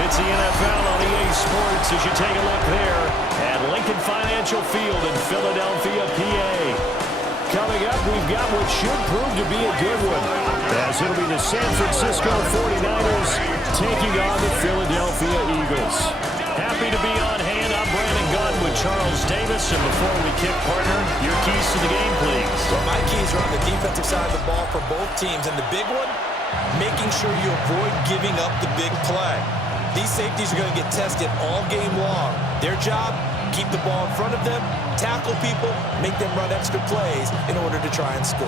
It's the NFL on EA Sports as you take a look there at Lincoln Financial Field in Philadelphia, PA. Coming up, we've got what should prove to be a good one, as it'll be the San Francisco 49ers taking on the Philadelphia Eagles. Happy to be on hand. I'm Brandon Gunn with Charles Davis. And before we kick, partner, your keys to the game, please. Well, my keys are on the defensive side of the ball for both teams. And the big one, making sure you avoid giving up the big play. These safeties are going to get tested all game long. Their job, keep the ball in front of them, tackle people, make them run extra plays in order to try and score.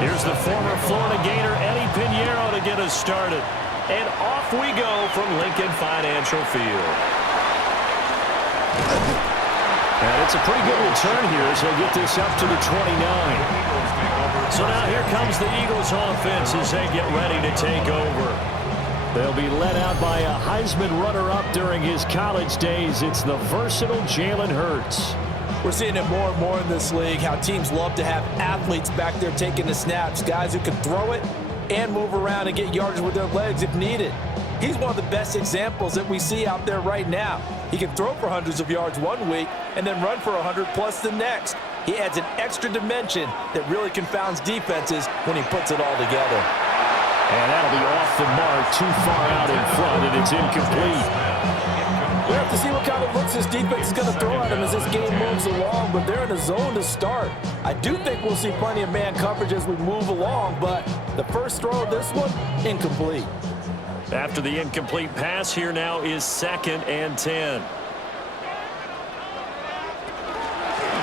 Here's the former Florida Gator, Eddie Pinheiro, to get us started. And off we go from Lincoln Financial Field. And it's a pretty good return here as they get this up to the 29. So now here comes the Eagles offense as they get ready to take over. They'll be led out by a Heisman runner-up during his college days. It's the versatile Jalen Hurts. We're seeing it more and more in this league, how teams love to have athletes back there taking the snaps, guys who can throw it and move around and get yardage with their legs if needed. He's one of the best examples that we see out there right now. He can throw for hundreds of yards one week and then run for 100+ the next. He adds an extra dimension that really confounds defenses when he puts it all together. And that'll be off the mark, too far out in front, and it's incomplete. We'll have to see what kind of looks this defense is going to throw at him as this game moves along, but they're in a zone to start. I do think we'll see plenty of man coverage as we move along, but the first throw of this one, incomplete. After the incomplete pass, here now is 2nd and 10.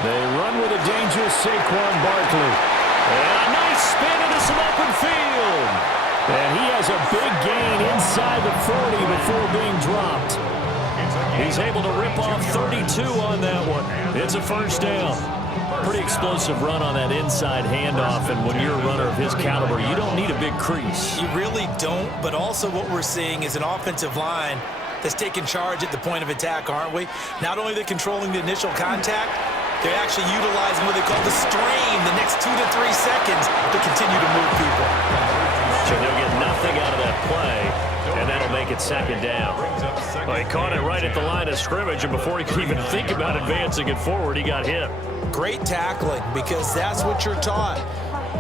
They run with a dangerous Saquon Barkley. And a nice spin into some open field. And he has a big gain inside the 40 before being dropped. He's able to rip off 32 on that one. It's a first down. Pretty explosive run on that inside handoff, and when you're a runner of his caliber, you don't need a big crease. You really don't, but also what we're seeing is an offensive line that's taking charge at the point of attack, aren't we? Not only are they controlling the initial contact, they're actually utilizing what they call the strain the next 2 to 3 seconds to continue to move people. So they'll get nothing out of that play, and that'll make it 2nd down. Well, he caught it right at the line of scrimmage, and before he could even think about advancing it forward, he got hit. Great tackling, because that's what you're taught.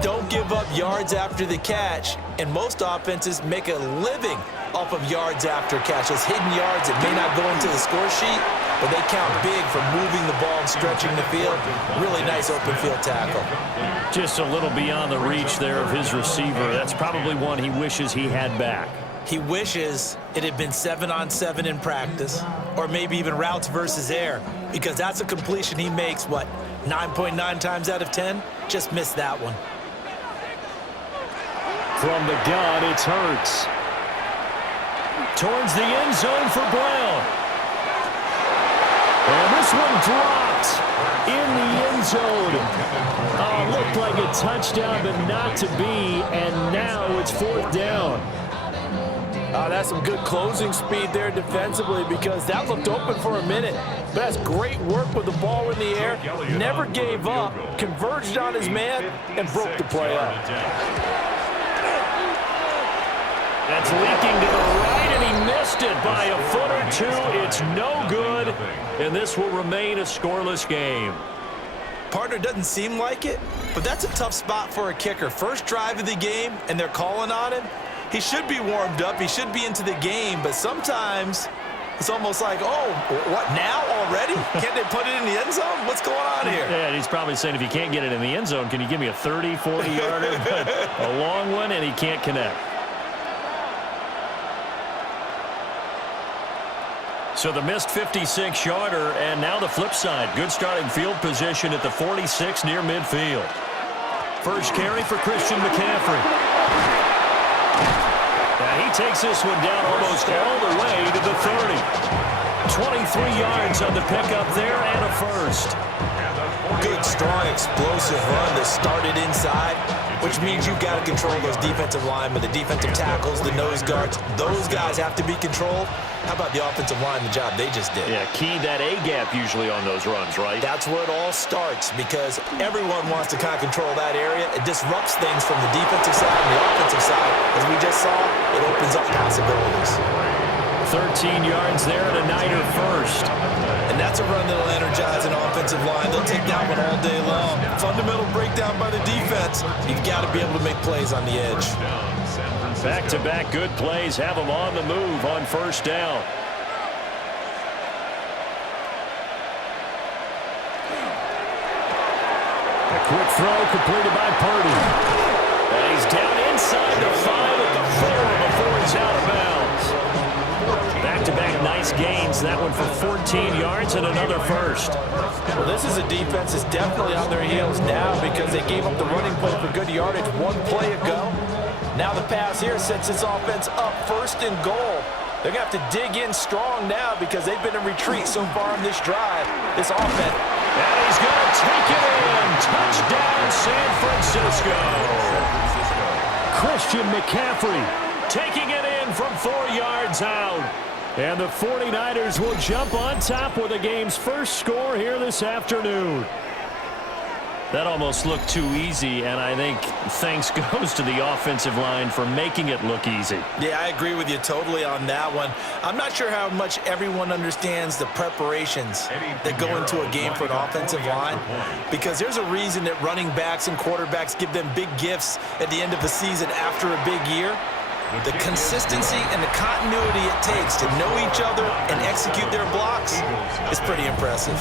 Don't give up yards after the catch, and most offenses make a living off of yards after catch. Those hidden yards that may not go into the score sheet, but they count big for moving the ball and stretching the field. Really nice open field tackle. Just a little beyond the reach there of his receiver. That's probably one he wishes he had back. He wishes it had been 7-on-7 in practice, or maybe even routes versus air, because that's a completion he makes, 9.9 times out of 10? Just missed that one. From the gun, it's Hurts. Towards the end zone for Brown. And this one dropped in the end zone. Oh, looked like a touchdown, but not to be, and now it's 4th down. That's some good closing speed there defensively, because that looked open for a minute. But that's great work with the ball in the air. Never gave up, converged on his man, and broke the play up. That's leaking to the right, and he missed it by a foot or two. It's no good, and this will remain a scoreless game. Partner, doesn't seem like it, but that's a tough spot for a kicker. First drive of the game, and they're calling on him. He should be warmed up. He should be into the game, but sometimes it's almost like, oh, what, now already? Can't they put it in the end zone? What's going on here? Yeah, and he's probably saying, if you can't get it in the end zone, can you give me a 30, 40-yarder? A long one, and he can't connect. So the missed 56-yarder, and now the flip side. Good starting field position at the 46 near midfield. First carry for Christian McCaffrey. And he takes this one down almost all the way to the 30. 23 yards on the pickup there and a first. Good, strong, explosive run that started inside, which means you've got to control those defensive linemen, the defensive tackles, the nose guards. Those guys have to be controlled. How about the offensive line, the job they just did? Yeah, key that A-gap usually on those runs, right? That's where it all starts because everyone wants to kind of control that area. It disrupts things from the defensive side and the offensive side. As we just saw, it opens up possibilities. 13 yards there and a Niner first. And that's a run that'll energize an offensive line. They'll take that one all day long. Fundamental breakdown by the defense. You've got to be able to make plays on the edge. Back-to-back good plays have them on the move on first down. A quick throw completed by Purdy. And he's down inside the 5 at the 4 before he's out of bounds. Back-to-back nice gains. That one for 14 yards and another first. Well, this is a defense that's definitely on their heels now because they gave up the running play for good yardage one play ago. Now the pass here sets this offense up first and goal. They're going to have to dig in strong now because they've been in retreat so far on this drive. This offense. And he's going to take it in. Touchdown, San Francisco. Christian McCaffrey taking it in from 4 yards out. And the 49ers will jump on top with the game's first score here this afternoon. That almost looked too easy, and I think thanks goes to the offensive line for making it look easy. Yeah, I agree with you totally on that one. I'm not sure how much everyone understands the preparations that go into a game for an offensive line, because there's a reason that running backs and quarterbacks give them big gifts at the end of the season after a big year. The consistency and the continuity it takes to know each other and execute their blocks is pretty impressive.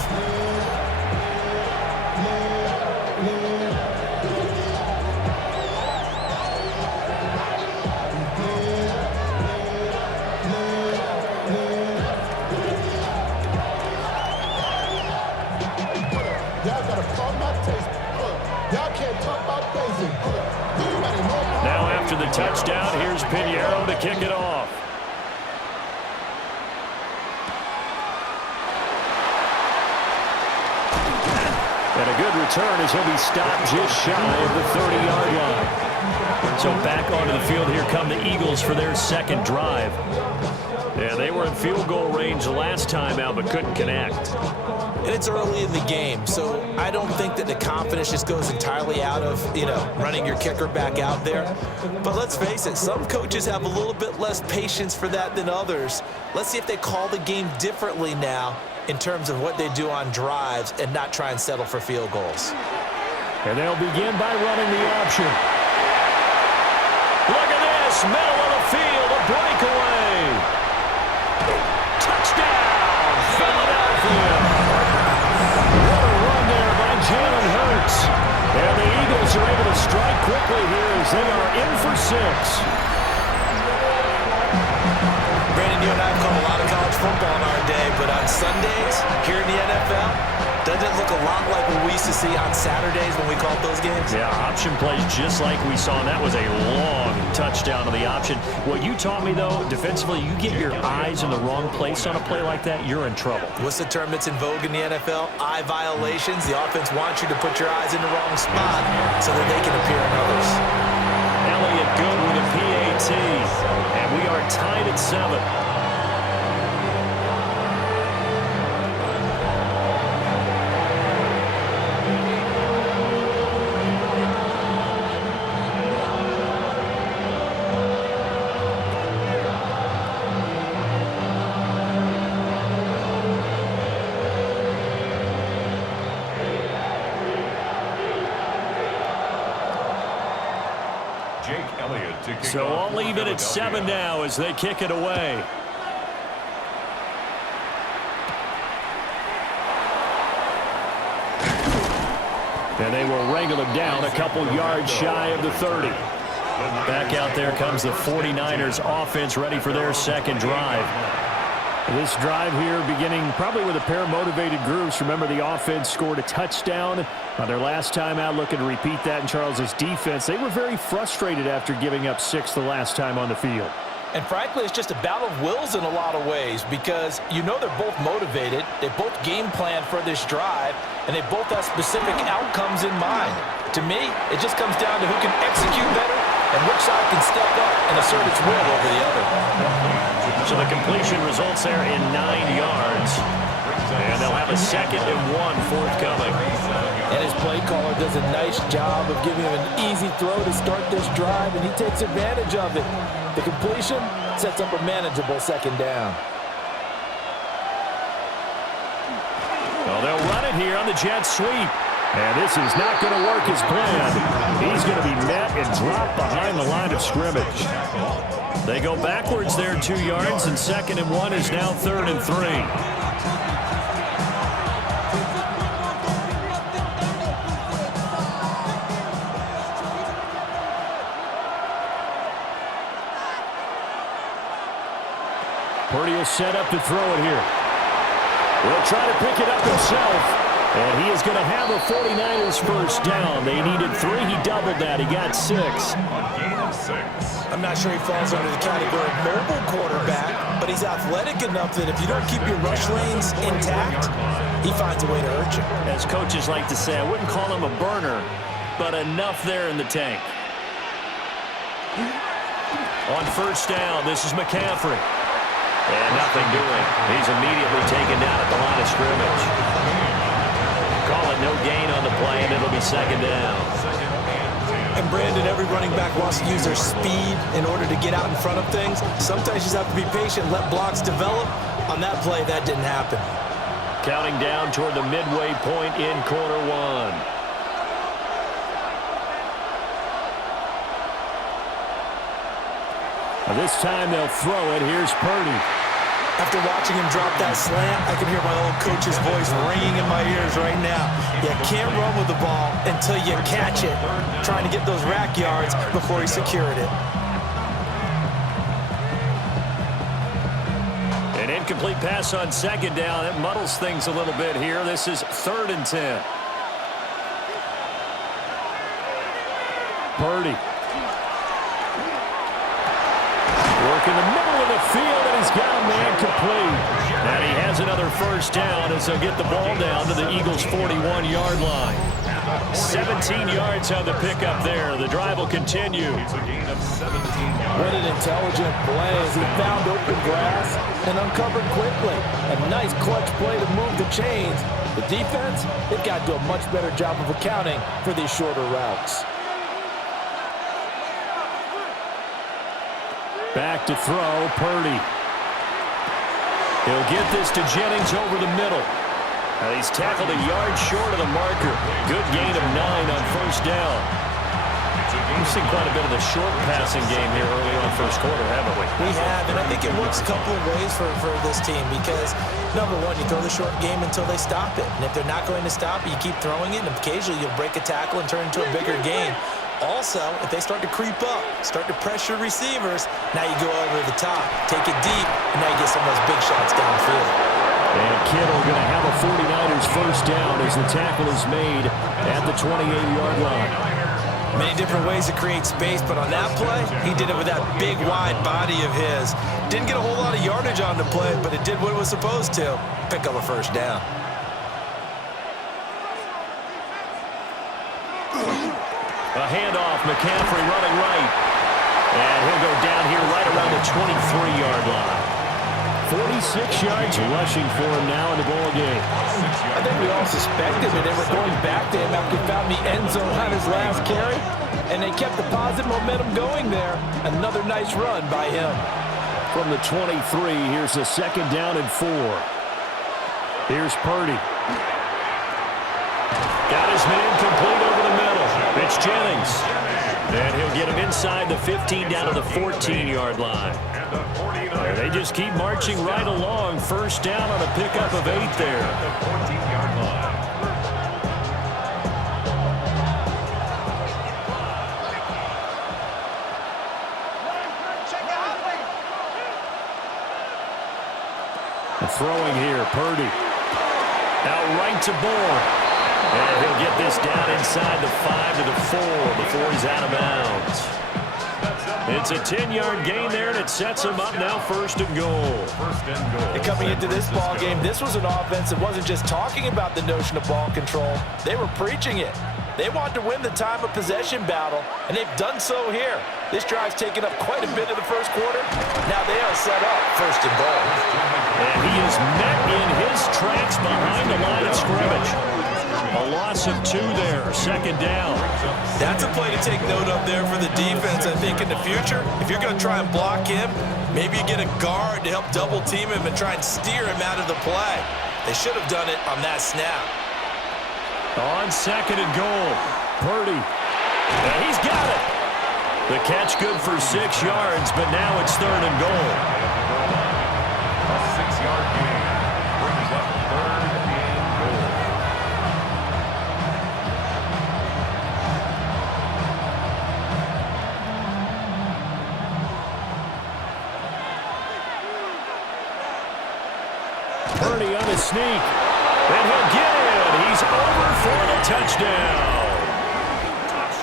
Now after the touchdown, here's Pinheiro to kick it off. And a good return as he'll be stopped just shy of the 30-yard line. So back onto the field, here come the Eagles for their second drive. Yeah, they were in field goal range last time out, but couldn't connect. And it's early in the game, so I don't think that the confidence just goes entirely out of, running your kicker back out there. But let's face it, some coaches have a little bit less patience for that than others. Let's see if they call the game differently now in terms of what they do on drives and not try and settle for field goals. And they'll begin by running the option. Look at this, middle of the field, a breakaway. Touchdown, Philadelphia. Jalen Hurts. And the Eagles are able to strike quickly here as they are in for 6. Brandon, you and I have called a lot of college football in our day, but on Sundays here in the NFL, doesn't it look a lot like what we used to see on Saturdays when we called those games? Yeah, option plays just like we saw, and that was a long touchdown to the option. What you taught me, though, defensively, you get your eyes in the wrong place on a play like that, you're in trouble. What's the term that's in vogue in the NFL? Eye violations. The offense wants you to put your eyes in the wrong spot so that they can appear in others. Elliott good with a PAT, and we are tied at 7. So all even at 7 now as they kick it away. And they will wrangle it down a couple yards shy of the 30. Back out there comes the 49ers offense ready for their second drive. This drive here beginning probably with a pair of motivated groups. Remember, the offense scored a touchdown on their last time out, looking to repeat that in Charles's defense. They were very frustrated after giving up 6 the last time on the field. And frankly, it's just a battle of wills in a lot of ways because you know they're both motivated, they both game plan for this drive, and they both have specific outcomes in mind. To me, it just comes down to who can execute better and which side can step up and assert its will over the other. So the completion results there in 9 yards. And they'll have a 2nd and 1 forthcoming. And his play caller does a nice job of giving him an easy throw to start this drive, and he takes advantage of it. The completion sets up a manageable 2nd down. Well, they'll run it here on the jet sweep. And this is not going to work as planned. He's going to be met and dropped behind the line of scrimmage. They go backwards there 2 yards, and 2nd and 1 is now 3rd and 3. Purdy will set up to throw it here. He'll try to pick it up himself. And he is going to have a 49ers first down. They needed 3. He doubled that. He got 6. I'm not sure he falls under the category of mobile quarterback, but he's athletic enough that if you don't keep your rush lanes intact, he finds a way to hurt you. As coaches like to say, I wouldn't call him a burner, but enough there in the tank. On first down, this is McCaffrey. And nothing doing. He's immediately taken down at the line of scrimmage. Call it no gain on the play, and it'll be 2nd down. And Brandon, every running back wants to use their speed in order to get out in front of things. Sometimes you just have to be patient, let blocks develop. On that play, that didn't happen. Counting down toward the midway point in quarter 1. This time they'll throw it. Here's Purdy. After watching him drop that slant, I can hear my old coach's voice ringing in my ears right now. You can't run with the ball until you catch it, trying to get those rack yards before he secured it. An incomplete pass on 2nd down. That muddles things a little bit here. This is 3rd and 10. Purdy. Work in the middle of the field, and he's got a man complete. And he has another first down as they'll get the ball down to the Eagles' 41-yard line. 17 yards on the pickup there. The drive will continue. What an intelligent play as he found open grass and uncovered quickly. A nice clutch play to move the chains. The defense, they've got to do a much better job of accounting for these shorter routes. Back to throw, Purdy. He'll get this to Jennings over the middle. And he's tackled a yard short of the marker. Good gain of 9 on first down. We've seen quite a bit of the short passing game here early on first quarter, haven't we? We have, and I think it works a couple of ways for this team because, number one, you throw the short game until they stop it. And if they're not going to stop it, you keep throwing it, and occasionally you'll break a tackle and turn it into a bigger gain. Also, if they start to creep up, start to pressure receivers, now you go over the top, take it deep, and now you get some of those big shots downfield. And Kittle going to have a 49ers first down as the tackle is made at the 28-yard line. Many different ways to create space, but on that play, he did it with that big, wide body of his. Didn't get a whole lot of yardage on the play, but it did what it was supposed to, pick up a first down. A handoff, McCaffrey running right. And he'll go down here right around the 23-yard line. 46 yards rushing for him now in the ball game. I think we all suspected that they were going back to him after he found the end zone on his last carry, and they kept the positive momentum going there. Another nice run by him. From the 23, here's a 2nd down and 4. Here's Purdy. Got his man complete over the middle. It's Jennings. And he'll get him inside the 15 down to the 14-yard line. And they just keep marching right along. First down on a pickup of 8 there. And throwing here, Purdy. Out right to Bourne. And he'll get this down inside the 5 to the 4 before he's out of bounds. It's a 10-yard gain there, and it sets them up now first and goal. And coming into this ball game, this was an offense that wasn't just talking about the notion of ball control. They were preaching it. They wanted to win the time of possession battle, and they've done so here. This drive's taken up quite a bit of the first quarter. Now they are set up first and goal. And he is met in his tracks behind the line of scrimmage. A loss of 2 there, second down. That's a play to take note of there for the defense, I think, in the future. If you're going to try and block him, maybe you get a guard to help double-team him and try and steer him out of the play. They should have done it on that snap. On second and goal, Purdy. And he's got it. The catch good for 6 yards, but now it's third and goal. A 6-yard gain brings up third and goal. Purdy on a sneak. And he'll get it. He's over for the touchdown.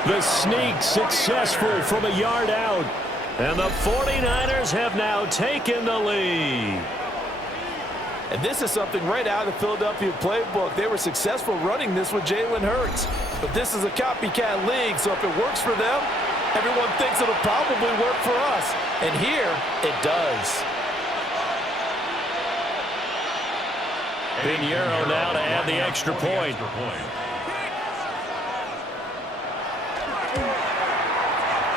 The sneak successful from a yard out. And the 49ers have now taken the lead. And this is something right out of the Philadelphia playbook. They were successful running this with Jalen Hurts. But this is a copycat league, so if it works for them, everyone thinks it'll probably work for us. And here, it does. Pinheiro now to add the extra point.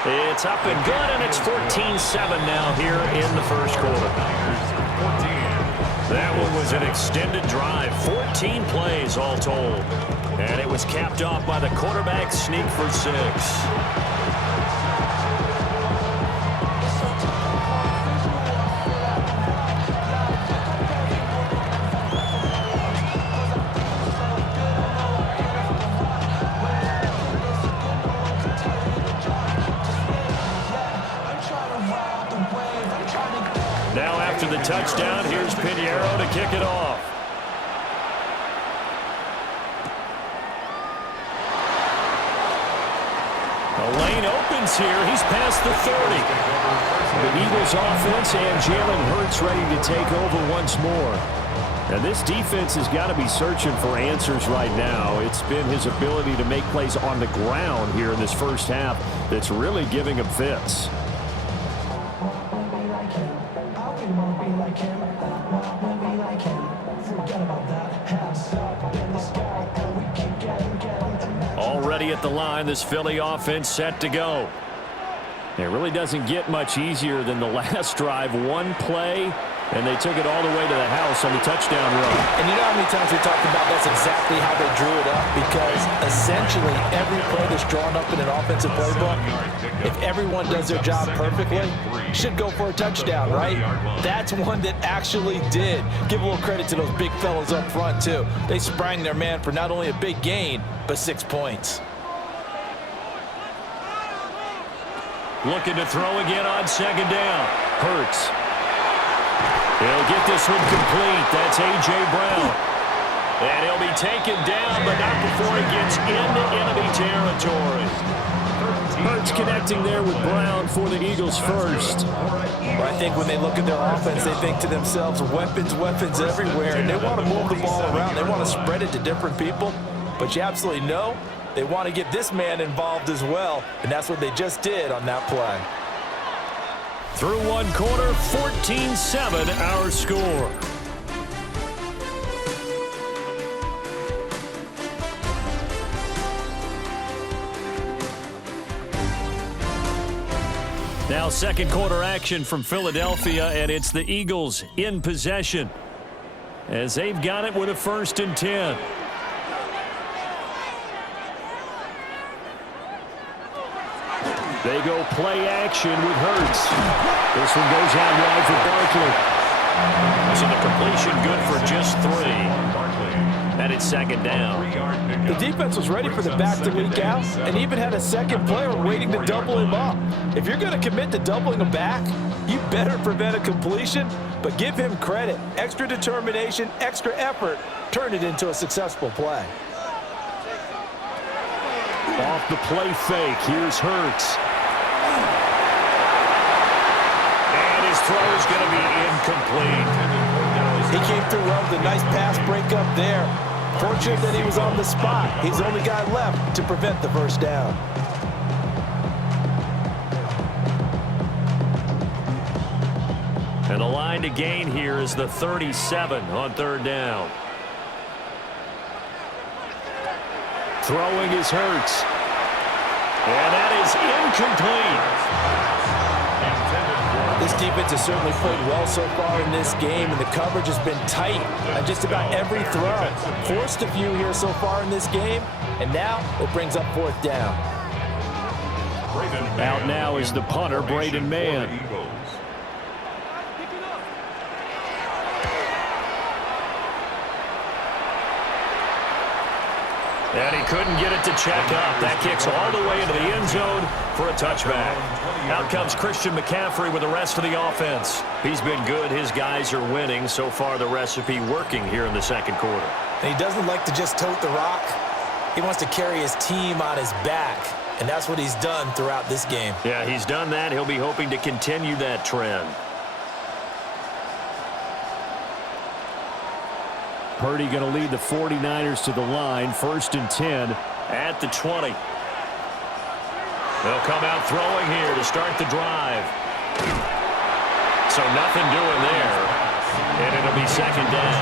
It's up and good, and it's 14-7 now here in the first quarter. That one was an extended drive, 14 plays all told. And it was capped off by the quarterback sneak for 6. Now after the touchdown, here's Pinheiro to kick it off. The lane opens here. He's past the 30. The Eagles offense and Jalen Hurts ready to take over once more. And this defense has got to be searching for answers right now. It's been his ability to make plays on the ground here in this first half that's really giving him fits. Already at the line, this Philly offense set to go. It really doesn't get much easier than the last drive. One play, and they took it all the way to the house on the touchdown run. And you know how many times we talked about that's exactly how they drew it up? Because essentially every play that's drawn up in an offensive playbook, if everyone does their job perfectly, should go for a touchdown, right? That's one that actually did. Give a little credit to those big fellas up front, too. They sprang their man for not only a big gain, but 6 points. Looking to throw again on second down. Hurts. He'll get this one complete. That's A.J. Brown. And he'll be taken down, but not before he gets into enemy territory. Hurts connecting there with Brown for the Eagles first. Well, I think when they look at their offense, they think to themselves, weapons, weapons everywhere. And they want to move the ball around. They want to spread it to different people. But you absolutely know they want to get this man involved as well. And that's what they just did on that play. Through one quarter, 14-7 our score. Now second quarter action from Philadelphia, and it's the Eagles in possession as they've got it with a 1st and 10. They go play action with Hurts. This one goes out wide for Barkley. So the completion good for just 3. And it's second down. The defense was ready for the back to leak out and even had a second player waiting to double him up. If you're going to commit to doubling him back, you better prevent a completion, but give him credit. Extra determination, extra effort, turn it into a successful play. Off the play fake, here's Hurts. throw is going to be incomplete. He came through well with a nice pass breakup there. Fortunate that he was on the spot. He's the only guy left to prevent the first down. And the line to gain here is the 37 on third down. Throwing is Hurts. And that is incomplete. This defense has certainly played well so far in this game, and the coverage has been tight on just about every throw. Forced a few here so far in this game, and now it brings up fourth down. Out now is the punter, Braden Mann. And he couldn't get it to check up. That kicks all the way into the end zone for a touchback. Out comes Christian McCaffrey with the rest of the offense. He's been good. His guys are winning. So far, the recipe working here in the second quarter. And he doesn't like to just tote the rock. He wants to carry his team on his back, and that's what he's done throughout this game. Yeah, he's done that. He'll be hoping to continue that trend. Purdy going to lead the 49ers to the line. 1st and 10 at the 20. They'll come out throwing here to start the drive. So nothing doing there. And it'll be second down.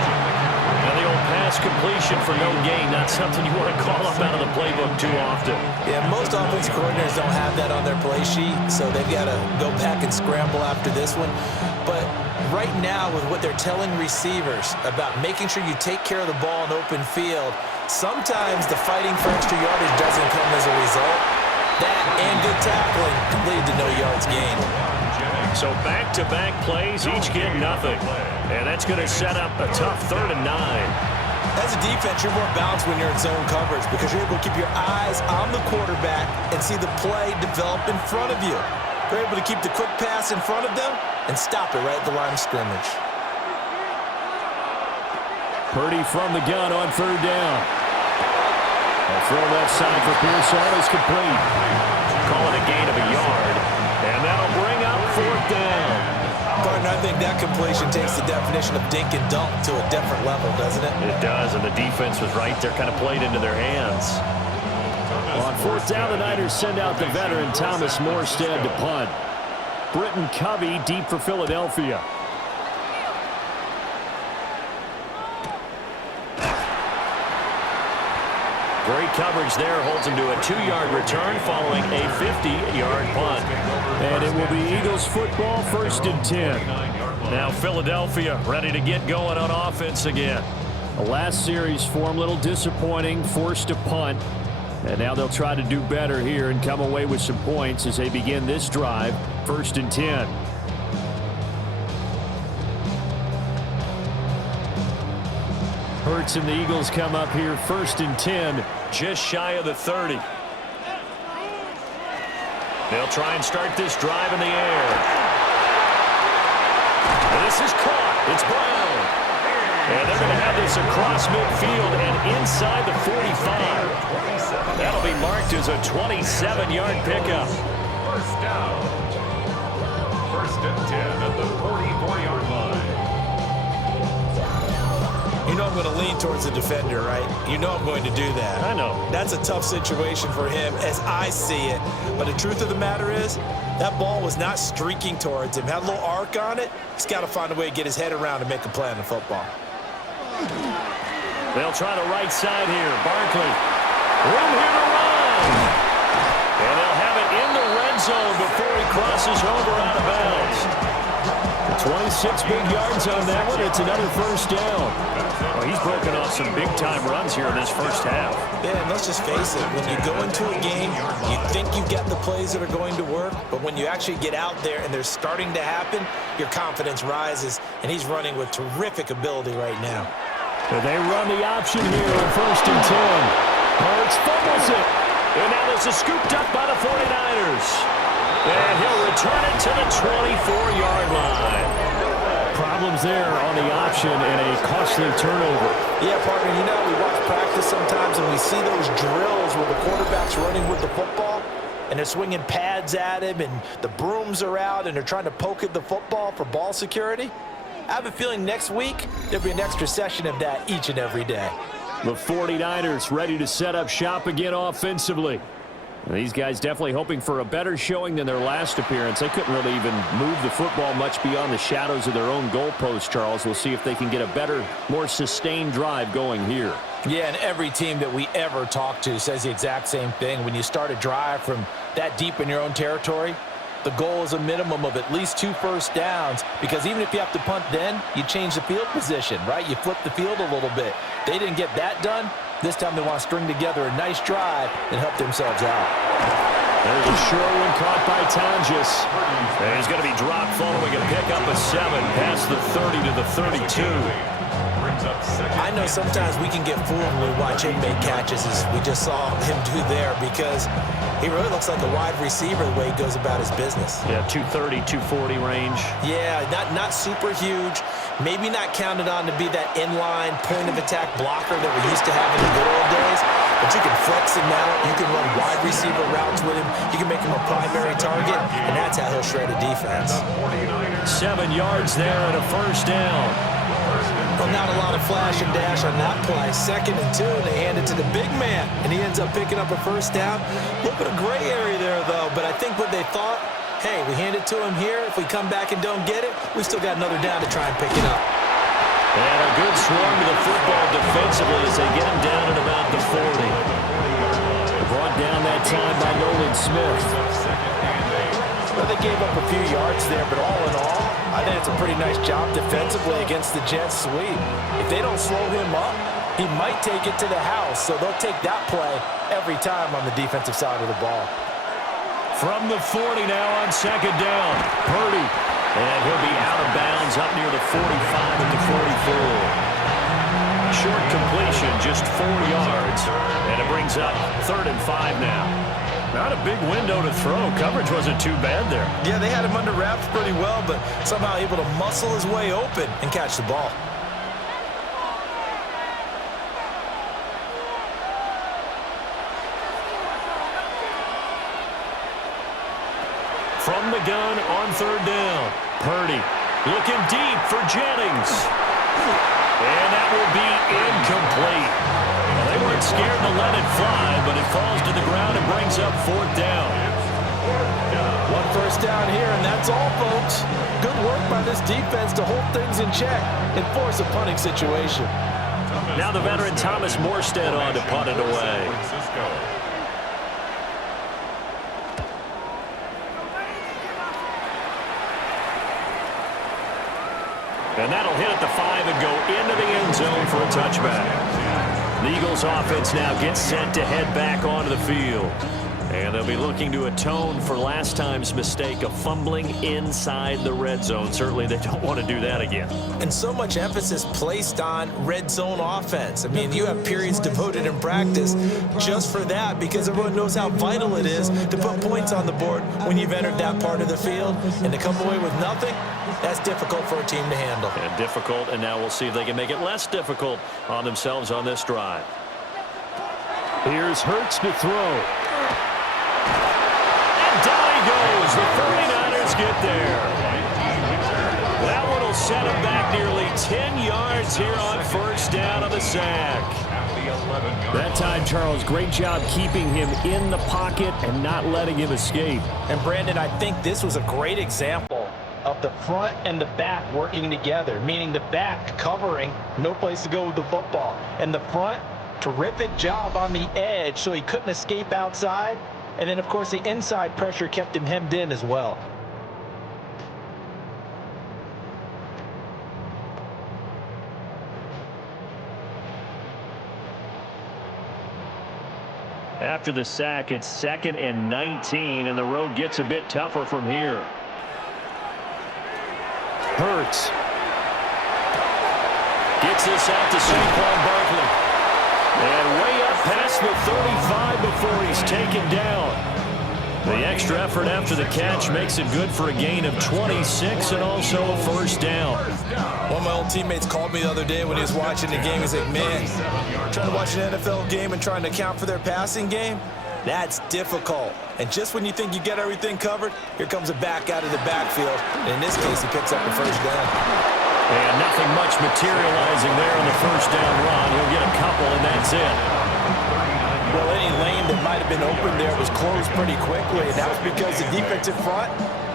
Now the old pass completion for no gain, not something you want to call up out of the playbook too often. Yeah, most offensive coordinators don't have that on their play sheet, so they've got to go back and scramble after this one. But right now, with what they're telling receivers about making sure you take care of the ball in open field, sometimes the fighting for extra yardage doesn't come as a result. That and good tackling can lead to no yards gained. So back-to-back plays, each get nothing. And that's going to set up a tough 3rd and 9. As a defense, you're more balanced when you're in zone coverage because you're able to keep your eyes on the quarterback and see the play develop in front of you. You're able to keep the quick pass in front of them and stop it right at the line of scrimmage. Purdy from the gun on 3rd down. A throw left side for Pearson is complete. Call it a gain of a yard. And that'll bring up 4th down. Partner, I think that completion takes the definition of dink and dunk to a different level, doesn't it? It does, and the defense was right there, kind of played into their hands. On 4th down, the Niners send out the veteran Thomas Morstead to punt. Britton Covey deep for Philadelphia. Great coverage there, holds him to a 2-yard return following a 50-yard punt. And it will be Eagles football, 1st and 10. Now Philadelphia ready to get going on offense again. The last series form a little disappointing, forced a punt. And now they'll try to do better here and come away with some points as they begin this drive, 1st and 10. Hurts and the Eagles come up here 1st and 10, just shy of the 30. They'll try and start this drive in the air. And this is caught. It's Brown. And they're going to have this across midfield and inside the 45. That'll be marked as a 27-yard pickup. First down. 1st and 10 at the 44-yard line. You know I'm going to lean towards the defender, right? You know I'm going to do that. I know. That's a tough situation for him as I see it. But the truth of the matter is, that ball was not streaking towards him. Had a little arc on it. He's got to find a way to get his head around and make a play on the football. They'll try the right side here. Barkley. Room here to run. And they'll have it in the red zone before he crosses over out of bounds. 26 big yards on that one. It's another 1st down. Well, he's broken off some big-time runs here in this first half. Yeah, and let's just face it. When you go into a game, you think you've got the plays that are going to work, but when you actually get out there and they're starting to happen, your confidence rises, and he's running with terrific ability right now. And they run the option here on 1st and 10. Hurts fumbles it. And now this is scooped up by the 49ers. And he'll return it to the 24-yard line. Problems there on the option and a costly turnover. Yeah, partner, you know, we watch practice sometimes and we see those drills where the quarterback's running with the football. and they're swinging pads at him, and the brooms are out, and they're trying to poke at the football for ball security, I have a feeling next week there'll be an extra session of that each and every day. The 49ers ready to set up shop again offensively. These guys definitely hoping for a better showing than their last appearance. They couldn't really even move the football much beyond the shadows of their own goalpost, Charles. We'll see if they can get a better, more sustained drive going here. Yeah, and every team that we ever talk to says the exact same thing. When you start a drive from that deep in your own territory, the goal is a minimum of at least 2 first downs, because even if you have to punt then, you change the field position, right? You flip the field a little bit. They didn't get that done. This time they want to string together a nice drive and help themselves out. There's a short one caught by Tonjes. And he's going to be dropped following a pickup of 7 past the 30 to the 32. I know sometimes we can get fooled when we watch him make catches, as we just saw him do there, because he really looks like a wide receiver the way he goes about his business. Yeah, 230, 240 range. Yeah, not super huge. Maybe not counted on to be that inline point-of-attack blocker that we used to have in the good old days. But you can flex him out. You can run wide receiver routes with him. You can make him a primary target, and that's how he'll shred a defense. 7 yards there and a first down. Well, not a lot of flash and dash on that play. 2nd and 2, and they hand it to the big man, and he ends up picking up a first down. A little bit of gray area there, though, but I think what they thought, hey, we hand it to him here. If we come back and don't get it, we still got another down to try and pick it up. And a good swarm to the football defensively as they get him down at about the 40. Brought down that time by Nolan Smith. Well, they gave up a few yards there, but all in all, I think it's a pretty nice job defensively against the Jets sweep. If they don't slow him up, he might take it to the house, so they'll take that play every time on the defensive side of the ball. From the 40 now on 2nd down, Purdy. And he'll be out of bounds up near the 45 at the 44. Short completion, just 4 yards. And it brings up 3rd and 5 now. Not a big window to throw. Coverage wasn't too bad there. Yeah, they had him under wraps pretty well, but somehow able to muscle his way open and catch the ball. From the gun on 3rd down, Purdy looking deep for Jennings. And that will be incomplete. Well, they weren't scared to let it fly, but it falls to the ground and brings up 4th down. 1 first down here, and that's all, folks. Good work by this defense to hold things in check and force a punting situation. Now the veteran Thomas Morstead on to punt it away. And that'll hit at the 5 and go into the end zone for a touchback. The Eagles offense now gets set to head back onto the field. And they'll be looking to atone for last time's mistake of fumbling inside the red zone. Certainly they don't want to do that again. And so much emphasis placed on red zone offense. I mean, you have periods devoted in practice just for that, because everyone knows how vital it is to put points on the board when you've entered that part of the field. And to come away with nothing, that's difficult for a team to handle. And difficult, and now we'll see if they can make it less difficult on themselves on this drive. Here's Hurts to throw. And down he goes. The 49ers get there. That one will set him back nearly 10 yards here on 1st down on the sack. That time, Charles, great job keeping him in the pocket and not letting him escape. And Brandon, I think this was a great example of the front and the back working together, meaning the back covering, no place to go with the football, and the front, terrific job on the edge so he couldn't escape outside, and then of course the inside pressure kept him hemmed in as well. After the sack, it's 2nd and 19, and the road gets a bit tougher from here. Hurts gets this out to Saquon Barkley. And way up past the 35 before he's taken down. The extra effort after the catch makes it good for a gain of 26 and also a 1st down. One of my old teammates called me the other day when he was watching the game. He's like, man, trying to watch an NFL game and trying to account for their passing game, That's difficult. And just when you think you get everything covered, here comes a back out of the backfield. And in this case, he picks up the first down. And nothing much materializing there on the first down run. He'll get a couple, and that's it. Well, any lane that might have been open there was closed pretty quickly, and that was because the defensive front,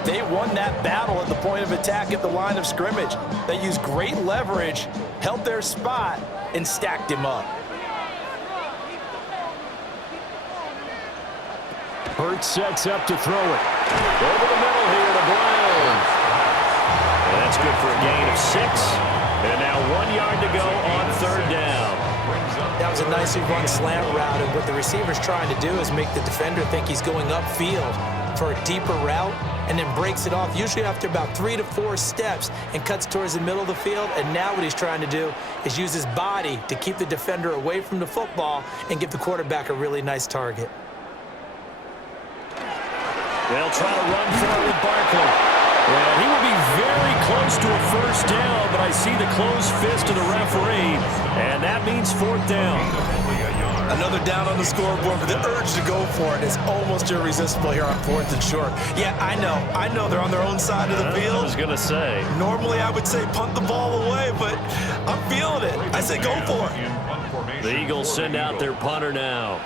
they won that battle at the point of attack at the line of scrimmage. They used great leverage, held their spot, and stacked him up. Hurts sets up to throw it. Over the middle here to Brown. And that's good for a gain of 6. And now 1 yard to go on third down. That was a nicely run slant route, and what the receiver's trying to do is make the defender think he's going upfield for a deeper route, and then breaks it off, usually after about 3 to 4 steps, and cuts towards the middle of the field. And now what he's trying to do is use his body to keep the defender away from the football and give the quarterback a really nice target. They'll try to run for it with Barkley. Well, he will be very close to a first down, but I see the closed fist of the referee, and that means 4th down. Another down on the scoreboard, but the urge to go for it is almost irresistible here on 4th and short. Yeah, I know they're on their own side of the field. I was going to say. Normally I would say punt the ball away, but I'm feeling it. I say go for it. The Eagles send out their punter now,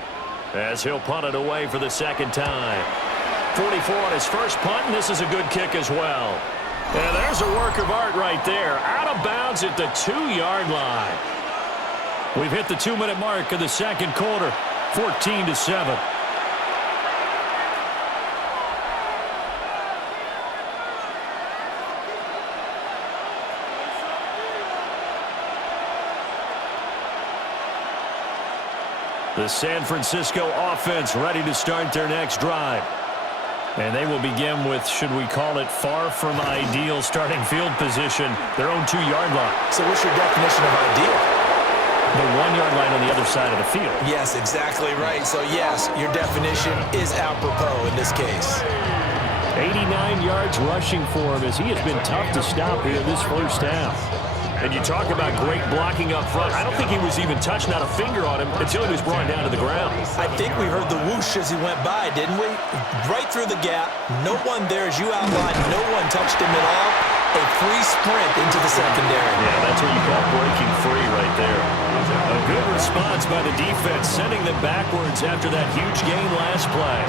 as he'll punt it away for the second time. 44 on his first punt, and this is a good kick as well. And there's a work of art right there. Out of bounds at the 2-yard line. We've hit the 2-minute mark of the second quarter, 14-7. The San Francisco offense ready to start their next drive. And they will begin with, should we call it, far from ideal starting field position, their own 2-yard line. So what's your definition of ideal? The 1-yard line on the other side of the field. Yes, exactly right. So, yes, your definition is apropos in this case. 89 yards rushing for him as he has been tough to stop here this first half. And you talk about great blocking up front. I don't think he was even touched, not a finger on him, until he was brought down to the ground. I think we heard the whoosh as he went by, didn't we? Right through the gap. No one there, as you outlined. No one touched him at all. A free sprint into the secondary. Yeah, that's what you call breaking free right there. A good response by the defense, sending them backwards after that huge gain last play.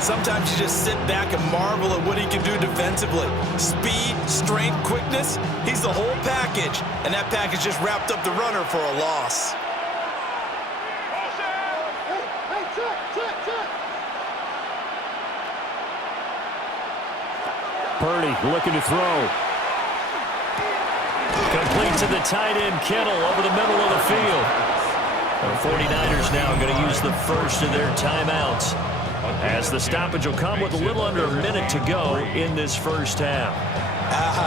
Sometimes you just sit back and marvel at what he can do defensively. Speed, strength, quickness, he's the whole package. And that package just wrapped up the runner for a loss. Purdy looking to throw. Complete to the tight end, Kittle, over the middle of the field. The 49ers now going to use the first of their timeouts, as the stoppage will come with a little under a minute to go in this first half.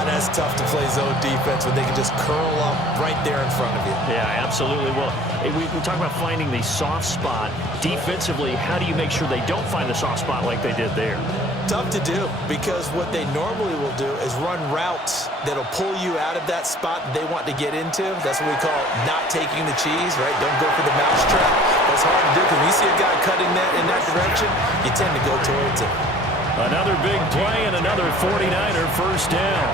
That's tough to play zone defense when they can just curl up right there in front of you. Yeah, absolutely. Well, we talk about finding the soft spot. Defensively, how do you make sure they don't find the soft spot like they did there? Tough to do, because what they normally will do is run routes that'll pull you out of that spot that they want to get into. That's what we call not taking the cheese, right? Don't go for the mousetrap. That's hard to do, because when you see a guy cutting that in that direction, you tend to go towards it. Another big play and another 49er first down.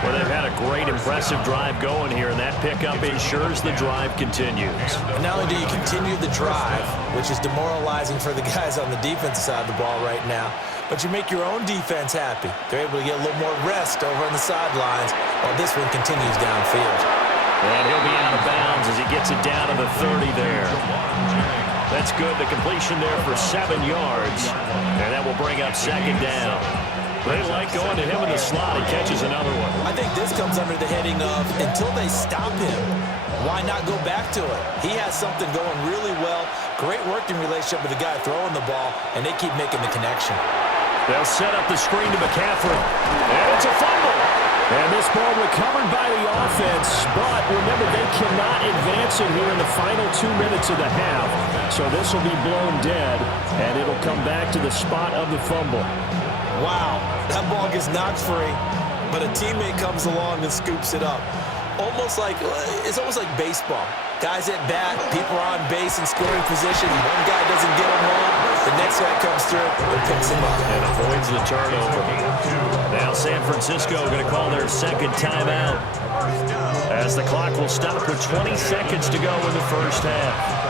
Well, they've had a great, impressive drive going here, and that pickup ensures the drive continues. And not only do you continue the drive, which is demoralizing for the guys on the defensive side of the ball right now, but you make your own defense happy. They're able to get a little more rest over on the sidelines while this one continues downfield. And he'll be out of bounds as he gets it down to the 30 there. That's good. The completion there for 7 yards. And that will bring up second down. They like going to him in the slot. He catches another one. I think this comes under the heading of, until they stop him, why not go back to it? He has something going really well. Great working relationship with the guy throwing the ball, and they keep making the connection. They'll set up the screen to McCaffrey. And it's a fumble. And this ball recovered by the offense, but remember, they cannot advance it here in the final 2 minutes of the half. So this will be blown dead, and it'll come back to the spot of the fumble. Wow, that ball gets knocked free, but a teammate comes along and scoops it up. It's almost like baseball. Guys at bat, people are on base in scoring position. One guy doesn't get him home. The next guy comes through and picks him up. And avoids the turnover. Now San Francisco going to call their second timeout, as the clock will stop with 20 seconds to go in the first half.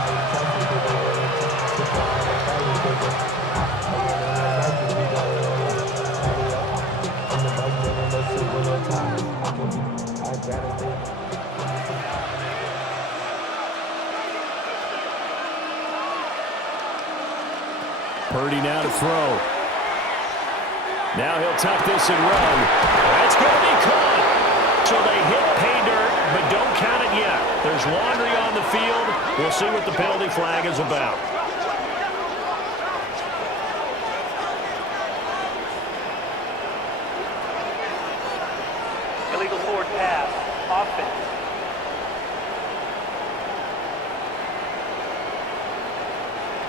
Purdy now to throw. Now he'll tuck this and run. That's going to be caught. So they hit pay dirt, but don't count it yet. There's laundry on the field. We'll see what the penalty flag is about. Illegal forward pass. Offense.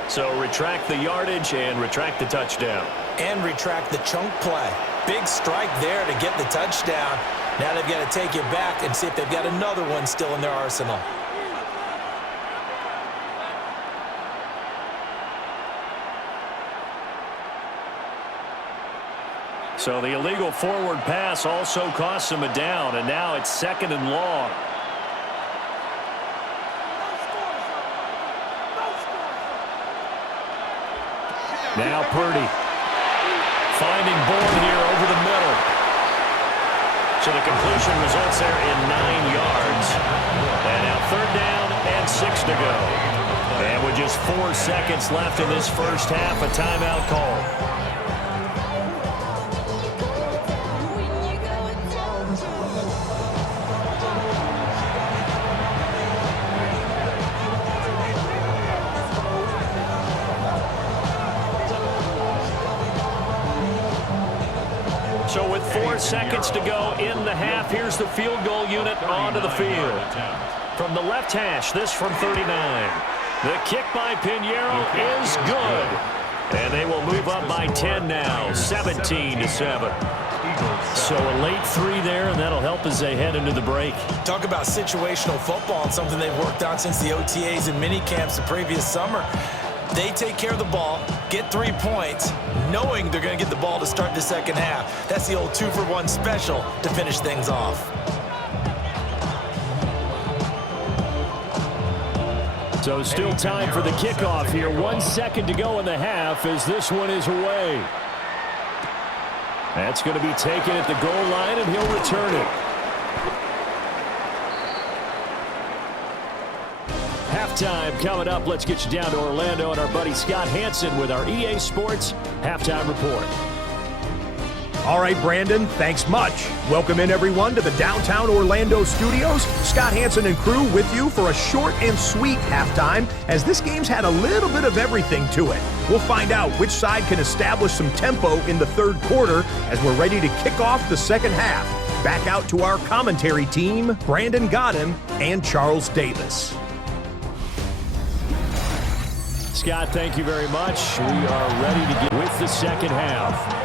So retract the yardage and retract the touchdown. And retract the chunk play. Big strike there to get the touchdown. Now they've got to take it back and see if they've got another one still in their arsenal. So the illegal forward pass also costs him a down, and now it's 2nd and long. Now Purdy finding Bourne here over the middle. So the completion results there in 9 yards. And now 3rd down and 6 to go. And with just 4 seconds left in this first half, a timeout call. So with 4 seconds to go in the half, here's the field goal unit onto the field. From the left hash, this from 39. The kick by Pinheiro is good. And they will move up by 10 now, 17-7. So a late 3 there, and that'll help as they head into the break. Talk about situational football and something they've worked on since the OTAs and mini camps the previous summer. They take care of the ball, get 3 points, knowing they're going to get the ball to start the second half. That's the old 2-for-1 special to finish things off. So still time for the kickoff here. 1 second to go in the half as this one is away. That's going to be taken at the goal line, and he'll return it. Halftime coming up. Let's get you down to Orlando and our buddy Scott Hansen with our EA Sports Halftime Report. All right, Brandon, thanks much. Welcome in, everyone, to the downtown Orlando studios. Scott Hansen and crew with you for a short and sweet halftime, as this game's had a little bit of everything to it. We'll find out which side can establish some tempo in the 3rd quarter as we're ready to kick off the second half. Back out to our commentary team, Brandon Godden and Charles Davis. Scott, thank you very much. We are ready to get with the second half.